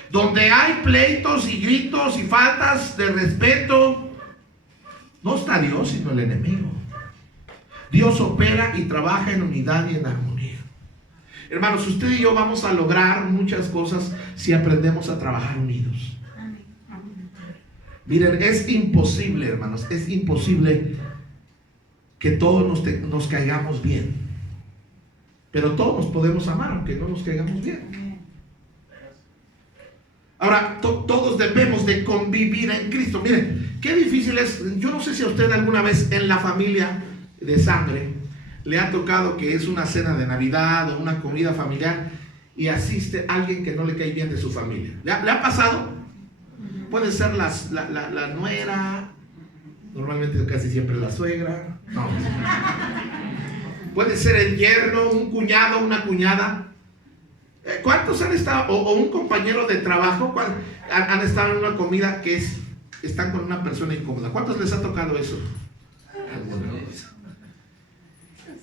Donde hay pleitos y gritos y faltas de respeto, no está Dios sino el enemigo. Dios opera y trabaja en unidad y en armonía. Hermanos, usted y yo vamos a lograr muchas cosas si aprendemos a trabajar unidos. Miren, es imposible, hermanos, es imposible que todos nos caigamos bien. Pero todos nos podemos amar, aunque no nos caigamos bien. Ahora, todos debemos de convivir en Cristo. Miren, qué difícil es. Yo no sé si a usted alguna vez en la familia de sangre le ha tocado que es una cena de Navidad o una comida familiar y asiste alguien que no le cae bien de su familia. ¿Le ha pasado? Puede ser la nuera, normalmente casi siempre la suegra. No. Puede ser el yerno, un cuñado, una cuñada. ¿Cuántos han estado, o un compañero de trabajo, han estado en una comida que están con una persona incómoda? ¿Cuántos les ha tocado eso?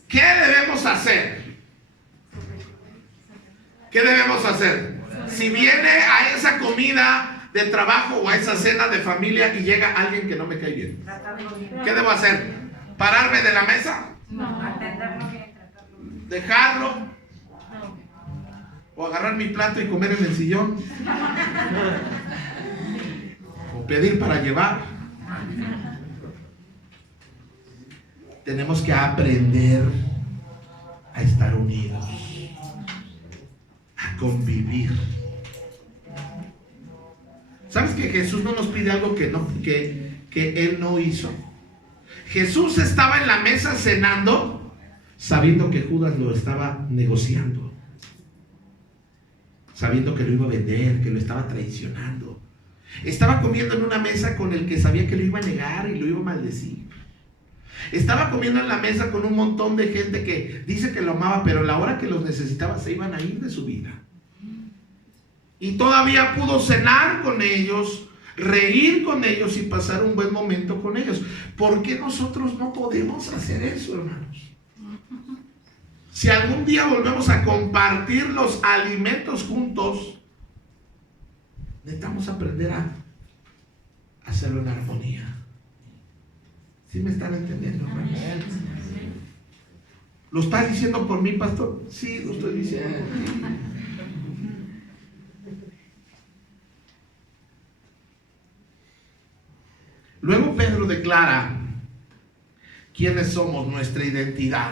¿Qué debemos hacer? ¿Qué debemos hacer? Si viene a esa comida de trabajo o a esa cena de familia y llega alguien que no me cae bien, ¿qué debo hacer? ¿Pararme de la mesa? No, atenderlo bien, tratarlo bien. ¿Dejarlo? ¿O agarrar mi plato y comer en el sillón? ¿O pedir para llevar? Tenemos que aprender a estar unidos, a convivir. ¿Sabes que Jesús no nos pide algo que Él no hizo? Jesús estaba en la mesa cenando sabiendo que Judas lo estaba negociando, sabiendo que lo iba a vender, que lo estaba traicionando. Estaba comiendo en una mesa con el que sabía que lo iba a negar y lo iba a maldecir. Estaba comiendo en la mesa con un montón de gente que dice que lo amaba, pero a la hora que los necesitaba se iban a ir de su vida. Y todavía pudo cenar con ellos, reír con ellos y pasar un buen momento con ellos. ¿Por qué nosotros no podemos hacer eso, hermanos? Si algún día volvemos a compartir los alimentos juntos, necesitamos aprender a hacerlo en armonía. ¿Sí me están entendiendo, hermanos? ¿Lo está diciendo por mí, pastor? Sí, lo estoy diciendo por mí. Luego Pedro declara quiénes somos, nuestra identidad.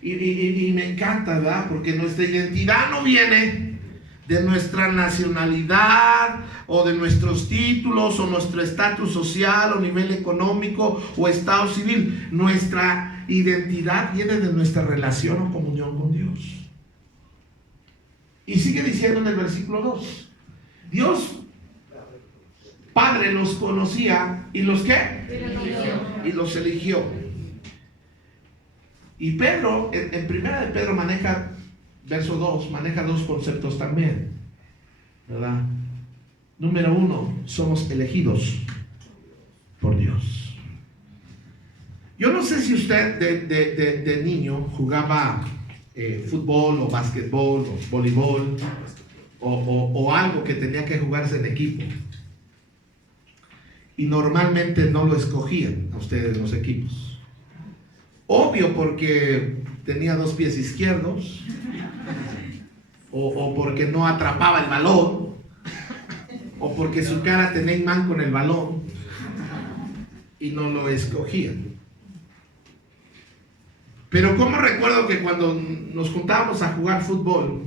Y me encanta, ¿verdad? Porque nuestra identidad no viene de nuestra nacionalidad o de nuestros títulos o nuestro estatus social o nivel económico o estado civil. Nuestra identidad viene de nuestra relación o comunión con Dios. Y sigue diciendo en el versículo 2, Dios Padre los conocía y los ¿qué? Y los eligió. Y Pedro, en primera de Pedro maneja, verso 2, maneja dos conceptos también, ¿verdad? Número 1, somos elegidos por Dios. Yo no sé si usted de niño jugaba fútbol o básquetbol o voleibol o algo que tenía que jugarse en equipo. Y normalmente no lo escogían a ustedes los equipos. Obvio, porque tenía 2 pies izquierdos o porque no atrapaba el balón o porque su cara tenía imán con el balón y no lo escogían. Pero como recuerdo que cuando nos juntábamos a jugar fútbol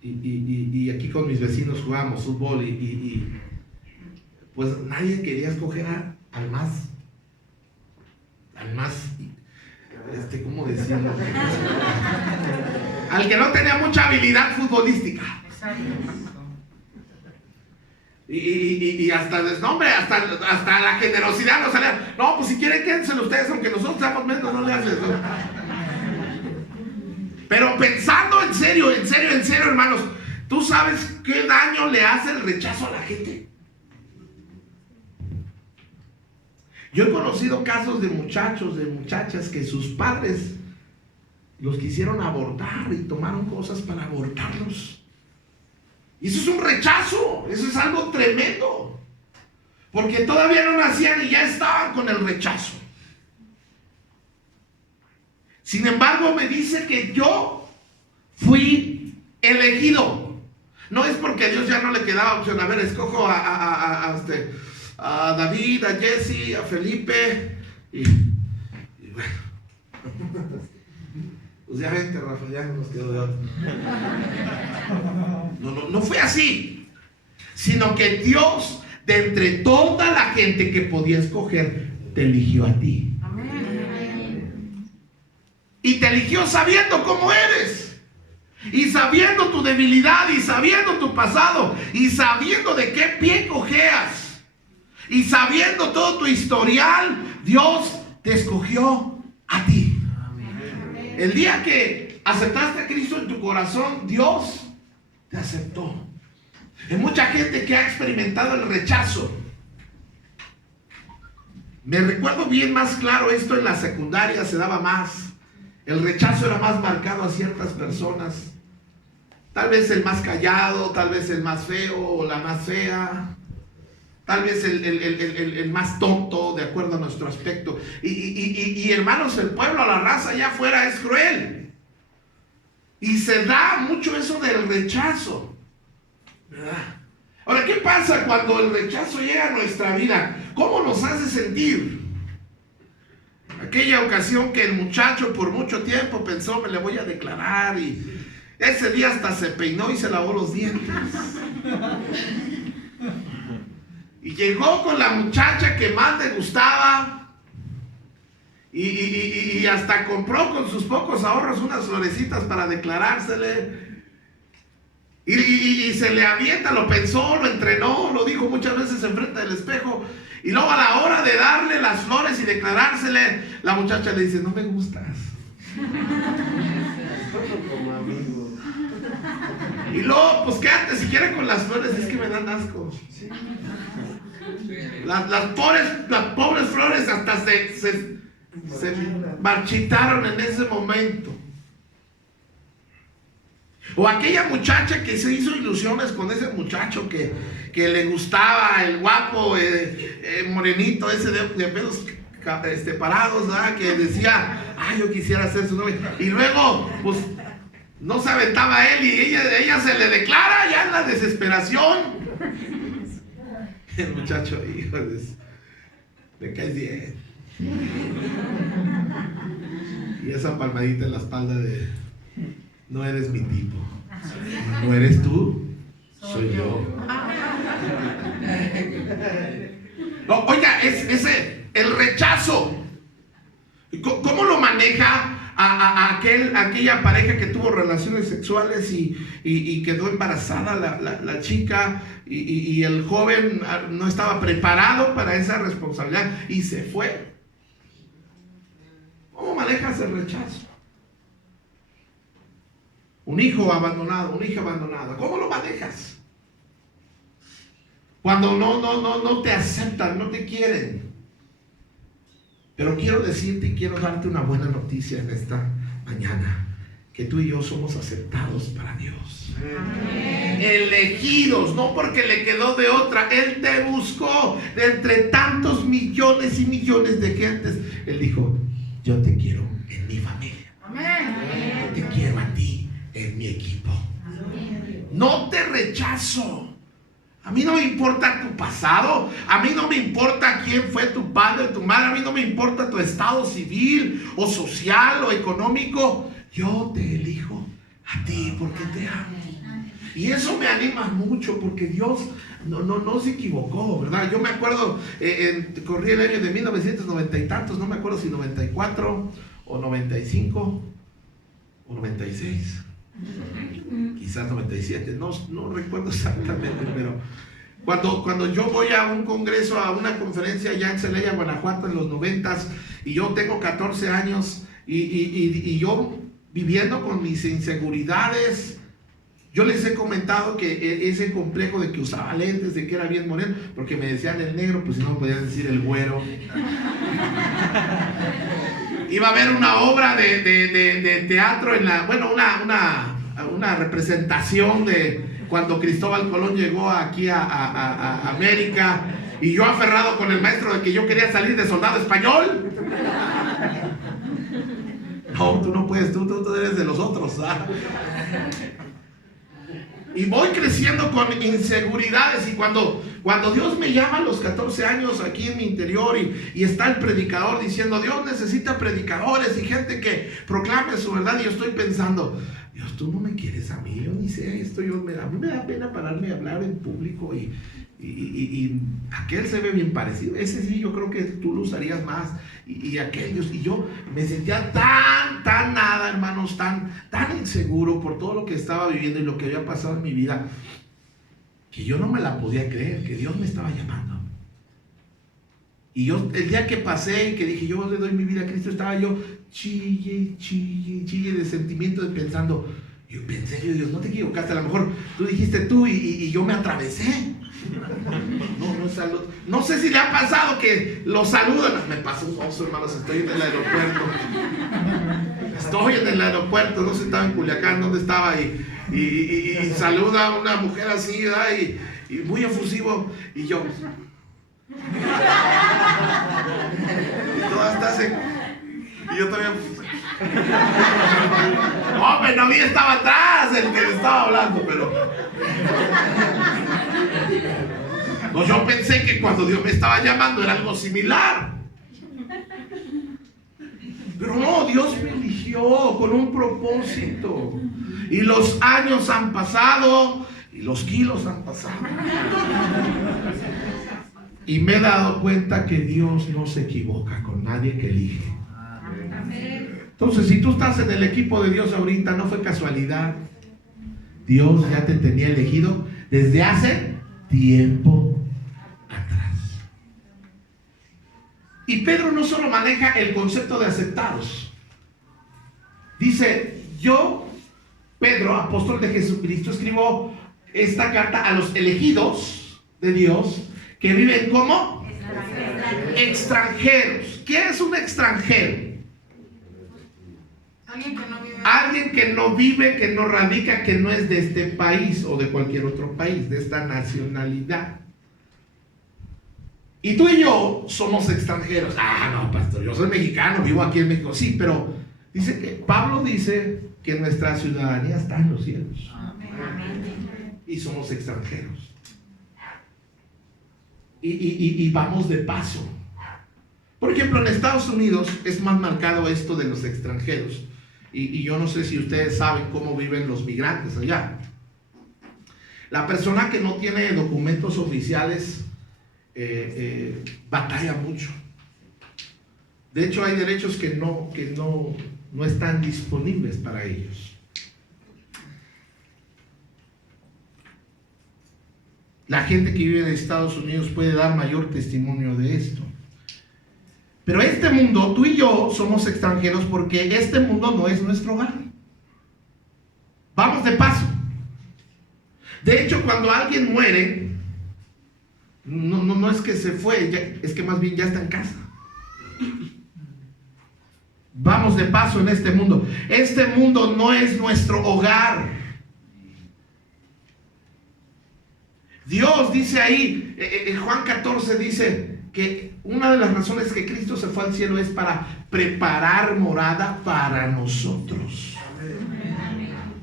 y aquí con mis vecinos jugábamos fútbol pues nadie quería escoger al más, ¿cómo decirlo? Al que no tenía mucha habilidad futbolística. Y hasta desnombre, hasta la generosidad no salía. No, pues si quieren quédenselo ustedes, aunque nosotros seamos menos, no le haces. ¿No? Pero pensando en serio, hermanos, ¿tú sabes qué daño le hace el rechazo a la gente? Yo he conocido casos de muchachos, de muchachas que sus padres los quisieron abortar y tomaron cosas para abortarlos. Y eso es un rechazo, eso es algo tremendo. Porque todavía no nacían y ya estaban con el rechazo. Sin embargo, me dice que yo fui elegido. No es porque a Dios ya no le quedaba opción. A ver, escojo a David, a Jesse, a Felipe y bueno. Pues ya vente, Rafa, ya no nos quedó de otro. No fue así, sino que Dios, de entre toda la gente que podía escoger, te eligió a ti. Amén. Y te eligió sabiendo cómo eres, y sabiendo tu debilidad, y sabiendo tu pasado, y sabiendo de qué pie cojeas, y sabiendo todo tu historial. Dios te escogió a ti. El día que aceptaste a Cristo en tu corazón, Dios te aceptó. Hay mucha gente que ha experimentado el rechazo. Me recuerdo bien más claro esto en la secundaria, se daba más. El rechazo era más marcado a ciertas personas. Tal vez el más callado, tal vez el más feo o la más fea. Tal vez el más tonto, de acuerdo a nuestro aspecto. Y hermanos, el pueblo, la raza allá afuera es cruel. Y se da mucho eso del rechazo, ¿verdad? Ahora, ¿qué pasa cuando el rechazo llega a nuestra vida? ¿Cómo nos hace sentir? Aquella ocasión que el muchacho por mucho tiempo pensó, me le voy a declarar, y ese día hasta se peinó y se lavó los dientes. Y llegó con la muchacha que más le gustaba y hasta compró con sus pocos ahorros unas florecitas para declarársele. Y se le avienta, lo pensó, lo entrenó, lo dijo muchas veces enfrente del espejo. Y luego a la hora de darle las flores y declarársele, la muchacha le dice, no me gustas. Y luego, pues quédate si quiere con las flores, es que me dan asco. Las pobres flores hasta se marchitaron en ese momento. O aquella muchacha que se hizo ilusiones con ese muchacho que le gustaba, el guapo, morenito, ese de pelos parados, ¿verdad? Que decía, yo quisiera ser su novia. Y luego, pues, no se aventaba él y ella se le declara ya en la desesperación. El muchacho, híjoles, me caes bien. Y esa palmadita en la espalda de, no eres mi tipo. ¿No eres tú? Soy yo. No, oiga, el rechazo. ¿Cómo lo maneja aquella pareja que tuvo relaciones sexuales y quedó embarazada la chica y el joven no estaba preparado para esa responsabilidad y se fue? ¿Cómo manejas el rechazo? Un hijo abandonado, una hija abandonada, ¿cómo lo manejas? Cuando no te aceptan, no te quieren. Pero quiero decirte y quiero darte una buena noticia en esta mañana, que tú y yo somos aceptados para Dios. Amén. Elegidos, no porque le quedó de otra. Él te buscó de entre tantos millones y millones de gentes. Él dijo, yo te quiero en mi familia. Amén. Yo te quiero a ti en mi equipo. Amén. No te rechazo. A mí no me importa tu pasado, a mí no me importa quién fue tu padre o tu madre, a mí no me importa tu estado civil o social o económico. Yo te elijo a ti porque te amo. Y eso me anima mucho porque Dios no se equivocó, ¿verdad? Yo me acuerdo, corrí el año de 1990 y tantos, no me acuerdo si 94 o 95 o 96. Quizás 97, no recuerdo exactamente, pero cuando yo voy a un congreso, a una conferencia allá en Celaya, Guanajuato, en los 90s, y yo tengo 14 años, y yo viviendo con mis inseguridades, yo les he comentado que ese complejo de que usaba lentes, de que era bien moreno, porque me decían el negro, pues si no me podían decir el güero. Iba a haber una obra de teatro una representación de cuando Cristóbal Colón llegó aquí a América, y yo aferrado con el maestro de que yo quería salir de soldado español. No, tú no puedes, tú eres de los otros, ¿sabes? Y voy creciendo con inseguridades, y cuando Dios me llama a los 14 años aquí en mi interior y está el predicador diciendo, Dios necesita predicadores y gente que proclame su verdad, y yo estoy pensando, Dios, tú no me quieres a mí, yo ni sé esto, a mí me da pena pararme a hablar en público y aquel se ve bien parecido, ese sí yo creo que tú lo usarías más, y aquellos, y yo me sentía tan nada, hermanos, tan inseguro por todo lo que estaba viviendo y lo que había pasado en mi vida, que yo no me la podía creer, que Dios me estaba llamando. Y yo, el día que pasé y que dije, yo le doy mi vida a Cristo, estaba yo chille de sentimiento, de pensando, yo pensé, Dios, no te equivocaste, a lo mejor tú dijiste tú y yo me atravesé. No sé si le ha pasado que lo saludan. Me pasó un oso, hermanos, estoy en el aeropuerto, no sé, estaba en Culiacán, ¿dónde estaba? Y saluda a una mujer así, ¿verdad? Y muy efusivo, y yo. Y todas estás y yo todavía. Hombre, no, estaba atrás el que le estaba hablando, pero. No, yo pensé que cuando Dios me estaba llamando era algo similar. Pero no, Dios me eligió con un propósito. Y los años han pasado y los kilos han pasado. Y me he dado cuenta que Dios no se equivoca con nadie que elige. Entonces, si tú estás en el equipo de Dios ahorita, no fue casualidad. Dios ya te tenía elegido desde hace tiempo atrás. Y Pedro no solo maneja el concepto de aceptados. Dice, yo, Pedro, apóstol de Jesucristo, escribo esta carta a los elegidos de Dios que viven como extranjeros. ¿Qué es un extranjero? Alguien que no vive, que no radica, que no es de este país o de cualquier otro país, de esta nacionalidad. Y tú y yo somos extranjeros. No, pastor, yo soy mexicano, vivo aquí en México. Sí, pero dice que Pablo dice que nuestra ciudadanía está en los cielos. Y somos extranjeros. Y vamos de paso. Por ejemplo, en Estados Unidos es más marcado esto de los extranjeros. y yo no sé si ustedes saben cómo viven los migrantes allá. La persona que no tiene documentos oficiales batalla mucho. De hecho, hay derechos que no están disponibles para ellos. La gente que vive en Estados Unidos puede dar mayor testimonio de esto. Pero este mundo, tú y yo somos extranjeros porque este mundo no es nuestro hogar. Vamos de paso. De hecho, cuando alguien muere, no es que se fue, es que más bien ya está en casa. Vamos de paso en este mundo. Este mundo no es nuestro hogar. Dios dice ahí, en Juan 14 dice que una de las razones que Cristo se fue al cielo es para preparar morada para nosotros.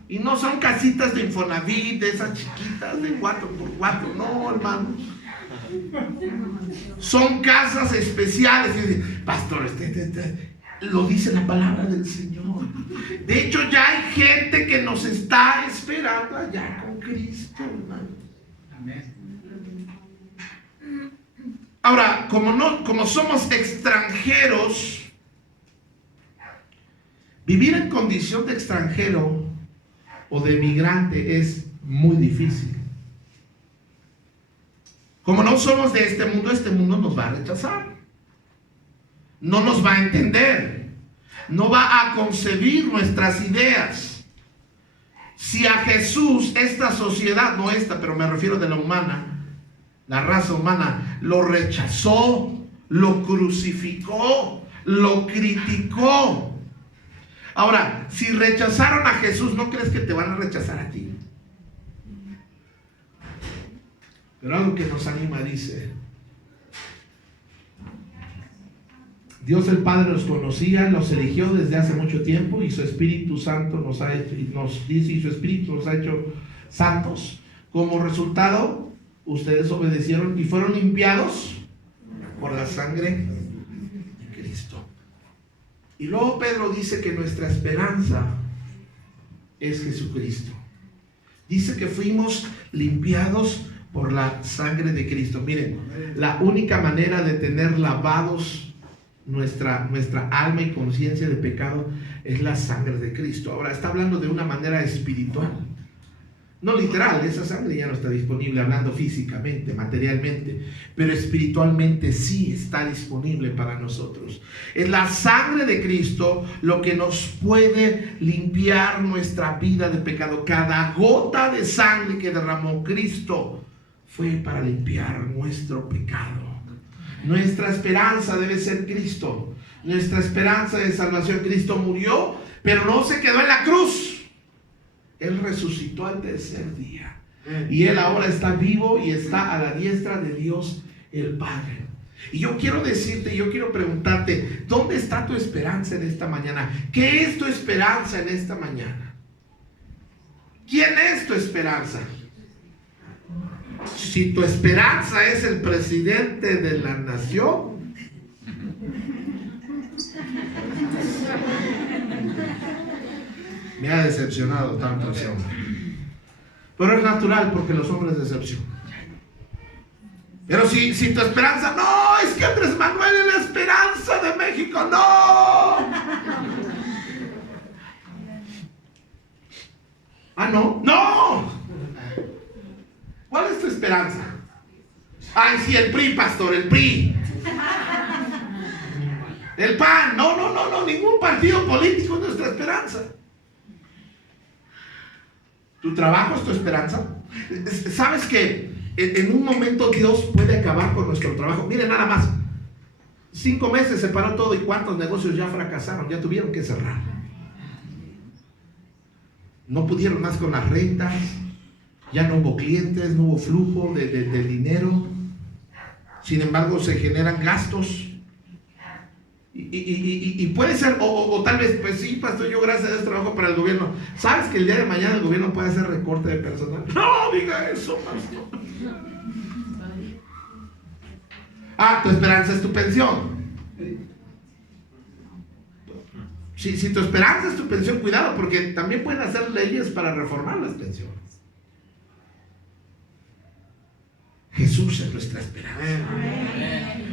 Y no son casitas de Infonavit, de esas chiquitas de 4x4, no, hermanos. Son casas especiales. Y dice, pastor, lo dice la palabra del Señor. De hecho, ya hay gente que nos está esperando allá con Cristo, hermano. Ahora, como somos extranjeros, vivir en condición de extranjero o de migrante es muy difícil. Como no somos de este mundo nos va a rechazar. No nos va a entender. No va a concebir nuestras ideas. Si a Jesús, esta sociedad, no esta, pero me refiero de la humana, la raza humana, lo rechazó, lo crucificó, lo criticó. Ahora, si rechazaron a Jesús, ¿no crees que te van a rechazar a ti? Pero algo que nos anima dice: Dios el Padre los conocía, los eligió desde hace mucho tiempo y su Espíritu Santo nos ha hecho, y su Espíritu nos ha hecho santos. Como resultado, ustedes obedecieron y fueron limpiados por la sangre de Cristo. Y luego Pedro dice que nuestra esperanza es Jesucristo. Dice que fuimos limpiados por la sangre de Cristo. Miren, la única manera de tener lavados nuestra alma y conciencia de pecado es la sangre de Cristo. Ahora está hablando de una manera espiritual, no literal. Esa sangre ya no está disponible hablando físicamente, materialmente, pero espiritualmente sí está disponible para nosotros. Es la sangre de Cristo lo que nos puede limpiar nuestra vida de pecado. Cada gota de sangre que derramó Cristo fue para limpiar nuestro pecado. Nuestra esperanza debe ser Cristo. Nuestra esperanza de salvación. Cristo murió, pero no se quedó en la cruz. Él resucitó al tercer día. Y Él ahora está vivo y está a la diestra de Dios el Padre. Y yo quiero decirte, yo quiero preguntarte, ¿dónde está tu esperanza en esta mañana? ¿Qué es tu esperanza en esta mañana? ¿Quién es tu esperanza? Si tu esperanza es el presidente de la nación, me ha decepcionado tanto ese hombre. Pero es natural porque los hombres decepcionan. Pero si tu esperanza, no, es que Andrés Manuel es la esperanza de México, no. Ah, no, no. ¿Cuál es tu esperanza? Ay, sí, el PRI, pastor, el PRI. El PAN, no, ningún partido político es nuestra esperanza. ¿Tu trabajo es tu esperanza? ¿Sabes que en un momento Dios puede acabar con nuestro trabajo? Miren nada más, 5 meses se paró todo y cuántos negocios ya fracasaron, ya tuvieron que cerrar. No pudieron más con las rentas, ya no hubo clientes, no hubo flujo de dinero. Sin embargo, se generan gastos. Y puede ser, o tal vez, pues sí, pastor, yo gracias a Dios trabajo para el gobierno. ¿Sabes que el día de mañana el gobierno puede hacer recorte de personal? No diga eso, pastor. Tu esperanza es tu pensión. Si tu esperanza es tu pensión, cuidado, porque también pueden hacer leyes para reformar las pensiones. Jesús es nuestra esperanza.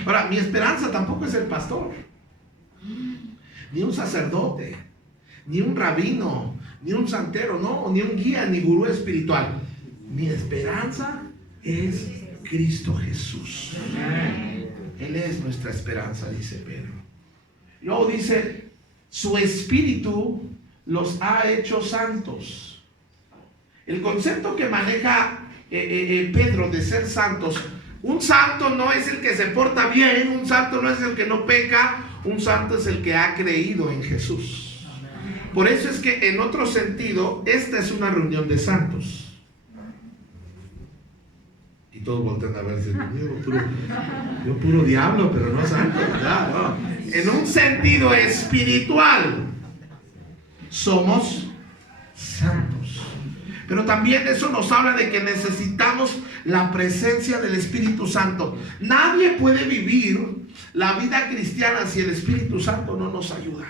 Ahora, mi esperanza tampoco es el pastor, ni un sacerdote, ni un rabino, ni un santero, no, ni un guía, ni gurú espiritual. Mi esperanza es Cristo Jesús. Él es nuestra esperanza, dice Pedro. Luego dice, su espíritu los ha hecho santos. El concepto que maneja Pedro de ser santos, un santo no es el que se porta bien, un santo no es el que no peca, un santo es el que ha creído en Jesús. Por eso es que en otro sentido, esta es una reunión de santos. Y todos voltean a verse, yo puro diablo, pero no santo. No. En un sentido espiritual, somos santos. Pero también eso nos habla de que necesitamos la presencia del Espíritu Santo. Nadie puede vivir la vida cristiana si el Espíritu Santo no nos ayuda.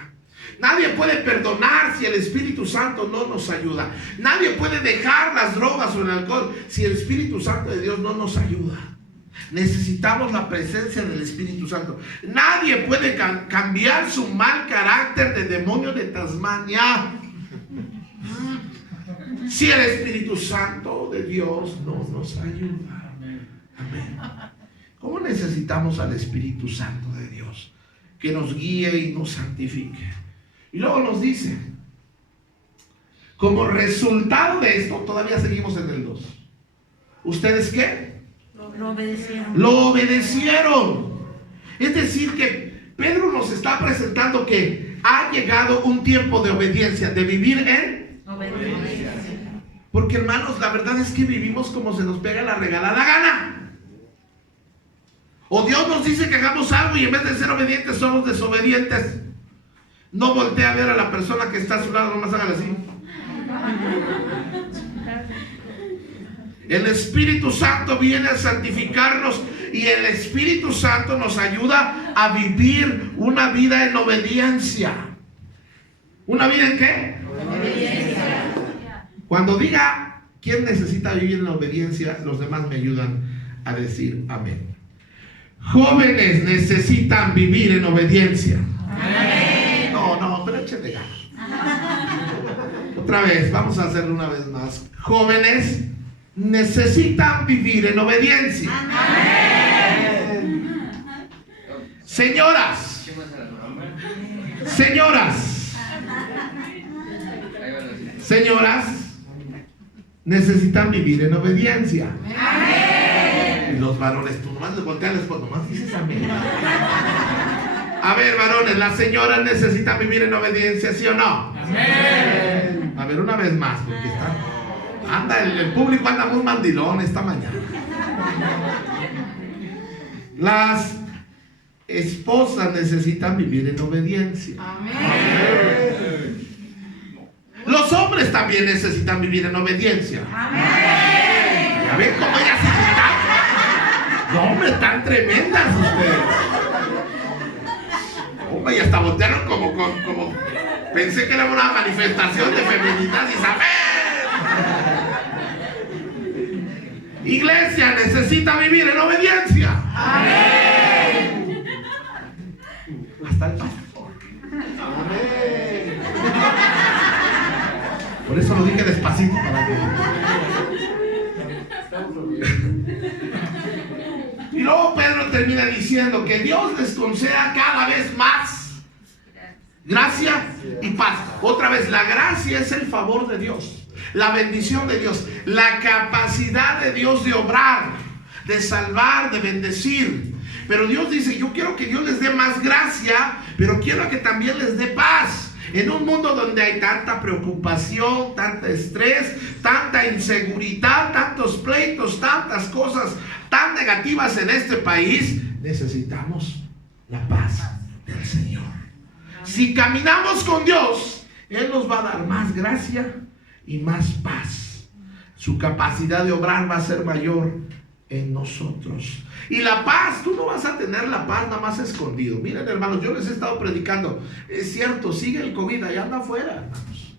Nadie puede perdonar si el Espíritu Santo no nos ayuda. Nadie puede dejar las drogas o el alcohol si el Espíritu Santo de Dios no nos ayuda. Necesitamos la presencia del Espíritu Santo. Nadie puede cambiar su mal carácter de demonio de Tasmania si el Espíritu Santo de Dios no nos ayuda. Amén. ¿Cómo necesitamos al Espíritu Santo de Dios? Que nos guíe y nos santifique. Y luego nos dice, como resultado de esto, todavía seguimos en el 2. ¿Ustedes qué? Lo obedecieron. Lo obedecieron. Es decir que Pedro nos está presentando que ha llegado un tiempo de obediencia, de vivir en Obediencia. Porque hermanos, la verdad es que vivimos como se nos pega la regalada gana. O Dios nos dice que hagamos algo y en vez de ser obedientes somos desobedientes. No voltee a ver a la persona que está a su lado, nomás hágale así. El Espíritu Santo viene a santificarnos y el Espíritu Santo nos ayuda a vivir una vida en obediencia. ¿Una vida en qué? Obediencia. Cuando diga quién necesita vivir en obediencia, los demás me ayudan a decir amén. Jóvenes necesitan vivir en obediencia. Amén. No, pero échenle ganas. Otra vez, vamos a hacerlo una vez más. Jóvenes necesitan vivir en obediencia. Amén. Señoras, necesitan vivir en obediencia. Amén. Y los varones, tú nomás les volteas, nomás dices amén. A ver, varones, las señoras necesitan vivir en obediencia, ¿sí o no? Amén. A ver, una vez más, porque el público anda muy mandilón esta mañana. Las esposas necesitan vivir en obediencia. Amén. Los hombres también necesitan vivir en obediencia. Amén. ¿Ya ven cómo ellas están? No, hombre, están tremendas ustedes. Hombre, y hasta voltearon como pensé que era una manifestación de feminidad y saber. Iglesia necesita vivir en obediencia. Amén. Hasta el pastor. Amén. Por eso lo dije despacito para que. Y luego Pedro termina diciendo que Dios les conceda cada vez más gracia y paz. Otra vez, la gracia es el favor de Dios, la bendición de Dios, la capacidad de Dios de obrar, de salvar, de bendecir. Pero Dios dice, yo quiero que Dios les dé más gracia, pero quiero que también les dé paz. En un mundo donde hay tanta preocupación, tanto estrés, tanta inseguridad, tantos pleitos, tantas cosas tan negativas en este país, necesitamos la paz del Señor. Si caminamos con Dios, Él nos va a dar más gracia y más paz. Su capacidad de obrar va a ser mayor en nosotros. Y la paz, tú no vas a tener la paz nada más escondido. Miren, hermanos, yo les he estado predicando. Es cierto, sigue el COVID, allá anda afuera, hermanos.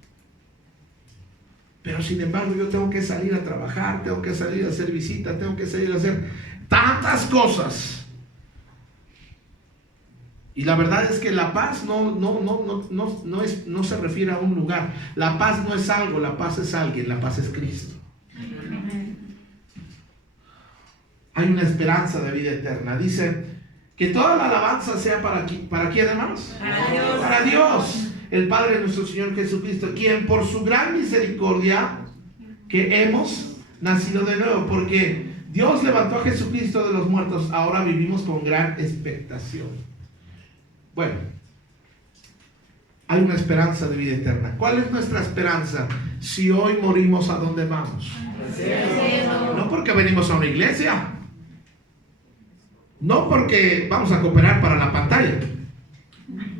Pero sin embargo, yo tengo que salir a trabajar, tengo que salir a hacer visitas, tengo que salir a hacer tantas cosas. Y la verdad es que la paz no se refiere a un lugar. La paz no es algo, la paz es alguien, la paz es Cristo. Hay una esperanza de vida eterna. Dice que toda la alabanza sea ¿para quién, hermanos? Para Dios. Para Dios, el Padre de nuestro Señor Jesucristo, quien por su gran misericordia que hemos nacido de nuevo, porque Dios levantó a Jesucristo de los muertos, ahora vivimos con gran expectación. Bueno, hay una esperanza de vida eterna. ¿Cuál es nuestra esperanza? Si hoy morimos, ¿a dónde vamos? No porque venimos a una iglesia, no porque vamos a cooperar para la pantalla,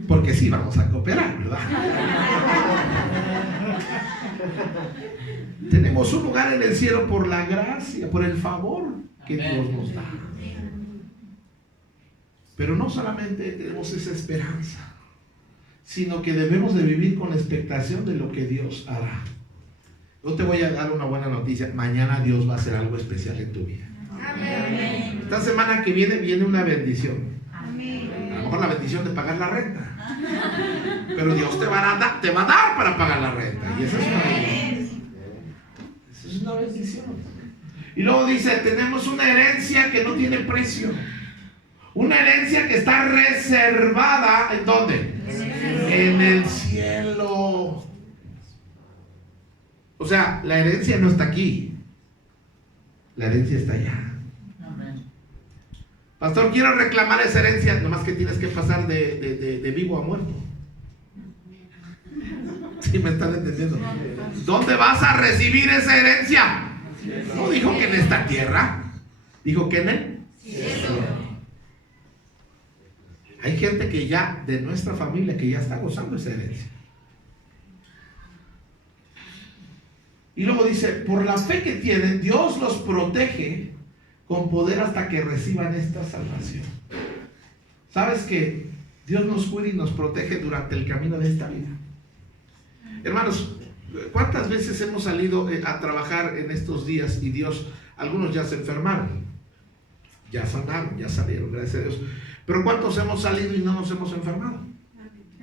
porque sí vamos a cooperar, ¿verdad? Tenemos un lugar en el cielo por la gracia, por el favor que Dios nos da. Pero no solamente tenemos esa esperanza, sino que debemos de vivir con la expectación de lo que Dios hará. Yo te voy a dar una buena noticia. Mañana Dios va a hacer algo especial en tu vida. Amén. Esta semana que viene una bendición. Amén. A lo mejor la bendición de pagar la renta. Pero Dios te va a dar para pagar la renta. Y esa es una bendición. Esa es una bendición. Y luego dice, tenemos una herencia que no tiene precio. Una herencia que está reservada, ¿en dónde? En el cielo. O sea, la herencia no está aquí. La herencia está allá. Pastor, quiero reclamar esa herencia. Nomás que tienes que pasar de vivo a muerto. ¿Sí me están entendiendo? ¿Dónde vas a recibir esa herencia? No dijo que en esta tierra. Dijo que en el cielo. Hay gente que ya, de nuestra familia, que ya está gozando esa herencia. Y luego dice, por la fe que tienen, Dios los protege con poder hasta que reciban esta salvación. ¿Sabes que Dios nos cuida y nos protege durante el camino de esta vida? Hermanos, ¿cuántas veces hemos salido a trabajar en estos días y Dios, algunos ya se enfermaron, ya sanaron, ya salieron, gracias a Dios? Pero ¿cuántos hemos salido y no nos hemos enfermado?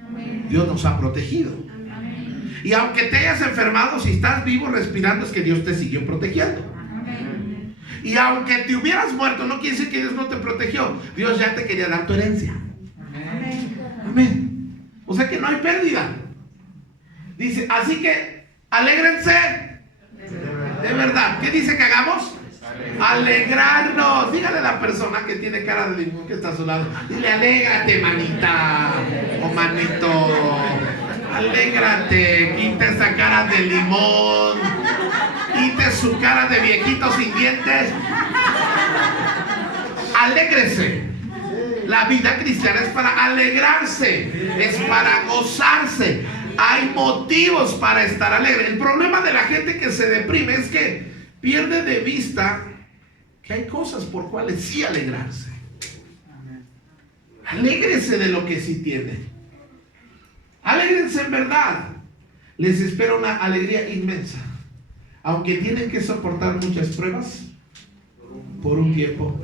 Amén. Dios nos ha protegido. Amén. Y aunque te hayas enfermado, si estás vivo respirando, es que Dios te siguió protegiendo. Amén. Y aunque te hubieras muerto, no quiere decir que Dios no te protegió. Dios ya te quería dar tu herencia. Amén. Amén. O sea que no hay pérdida. Dice, así que alégrense de verdad. ¿Qué dice que hagamos? Alegrarnos. Dígale a la persona que tiene cara de limón que está a su lado. Dile, alégrate, manita o manito. Alégrate. Quita esa cara de limón. Quite su cara de viejito sin dientes. Alégrese. La vida cristiana es para alegrarse. Es para gozarse. Hay motivos para estar alegre. El problema de la gente que se deprime es que pierde de vista que hay cosas por cuales sí alegrarse. Alégrese de lo que sí tiene. Alégrense en verdad. Les espera una alegría inmensa. Aunque tienen que soportar muchas pruebas por un tiempo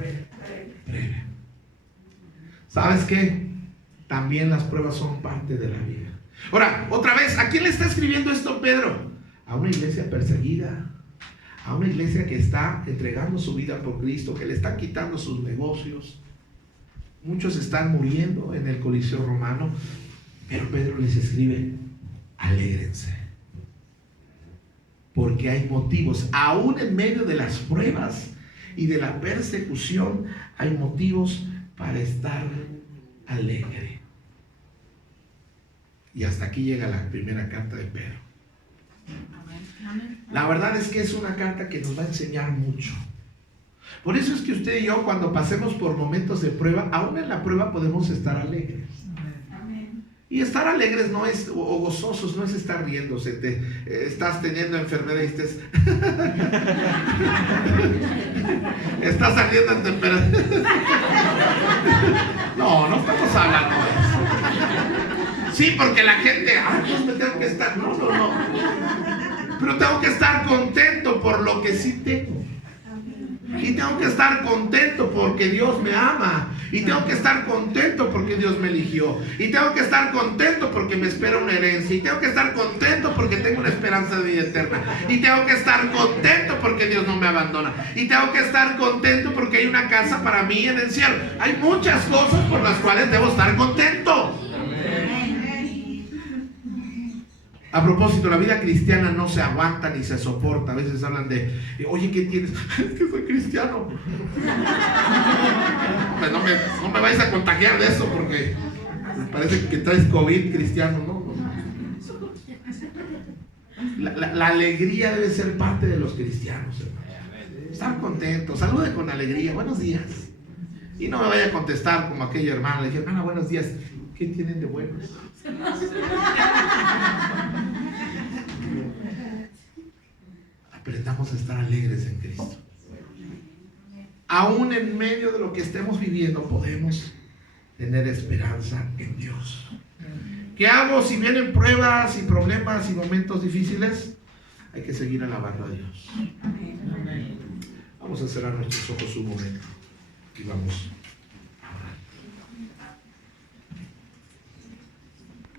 breve. ¿Sabes qué? También las pruebas son parte de la vida. Ahora, otra vez, ¿a quién le está escribiendo esto Pedro? A una iglesia perseguida. A una iglesia que está entregando su vida por Cristo, que le están quitando sus negocios. Muchos están muriendo en el Coliseo Romano. Pero Pedro les escribe, alégrense. Porque hay motivos, aún en medio de las pruebas y de la persecución, hay motivos para estar alegre. Y hasta aquí llega la primera carta de Pedro. La verdad es que es una carta que nos va a enseñar mucho. Por eso es que usted y yo, cuando pasemos por momentos de prueba, aún en la prueba podemos estar alegres. Y estar alegres no es, o gozosos, no es estar riéndose. Estás teniendo enfermedad y Está saliendo en temperatura. No estamos hablando de eso. Sí, porque la gente, pues me tengo que estar. No. Pero tengo que estar contento por lo que sí tengo. Y tengo que estar contento porque Dios me ama. Y tengo que estar contento porque Dios me eligió. Y tengo que estar contento porque me espera una herencia. Y tengo que estar contento porque tengo una esperanza de vida eterna. Y tengo que estar contento porque Dios no me abandona. Y tengo que estar contento porque hay una casa para mí en el cielo. Hay muchas cosas por las cuales debo estar contento. A propósito, la vida cristiana no se aguanta ni se soporta. A veces hablan de, oye, ¿qué tienes? Es que soy cristiano. Pues no me vais a contagiar de eso porque me parece que traes COVID cristiano, ¿no? La alegría debe ser parte de los cristianos, hermano. Estar contentos, salude con alegría, buenos días. Y no me vaya a contestar como aquella hermana. Le dije, hermana, buenos días. ¿Qué tienen de buenos? Aprendamos a estar alegres en Cristo. Aún en medio de lo que estemos viviendo podemos tener esperanza en Dios. ¿Qué hago si vienen pruebas y problemas y momentos difíciles? Hay que seguir alabando a Dios. Vamos a cerrar nuestros ojos un momento y vamos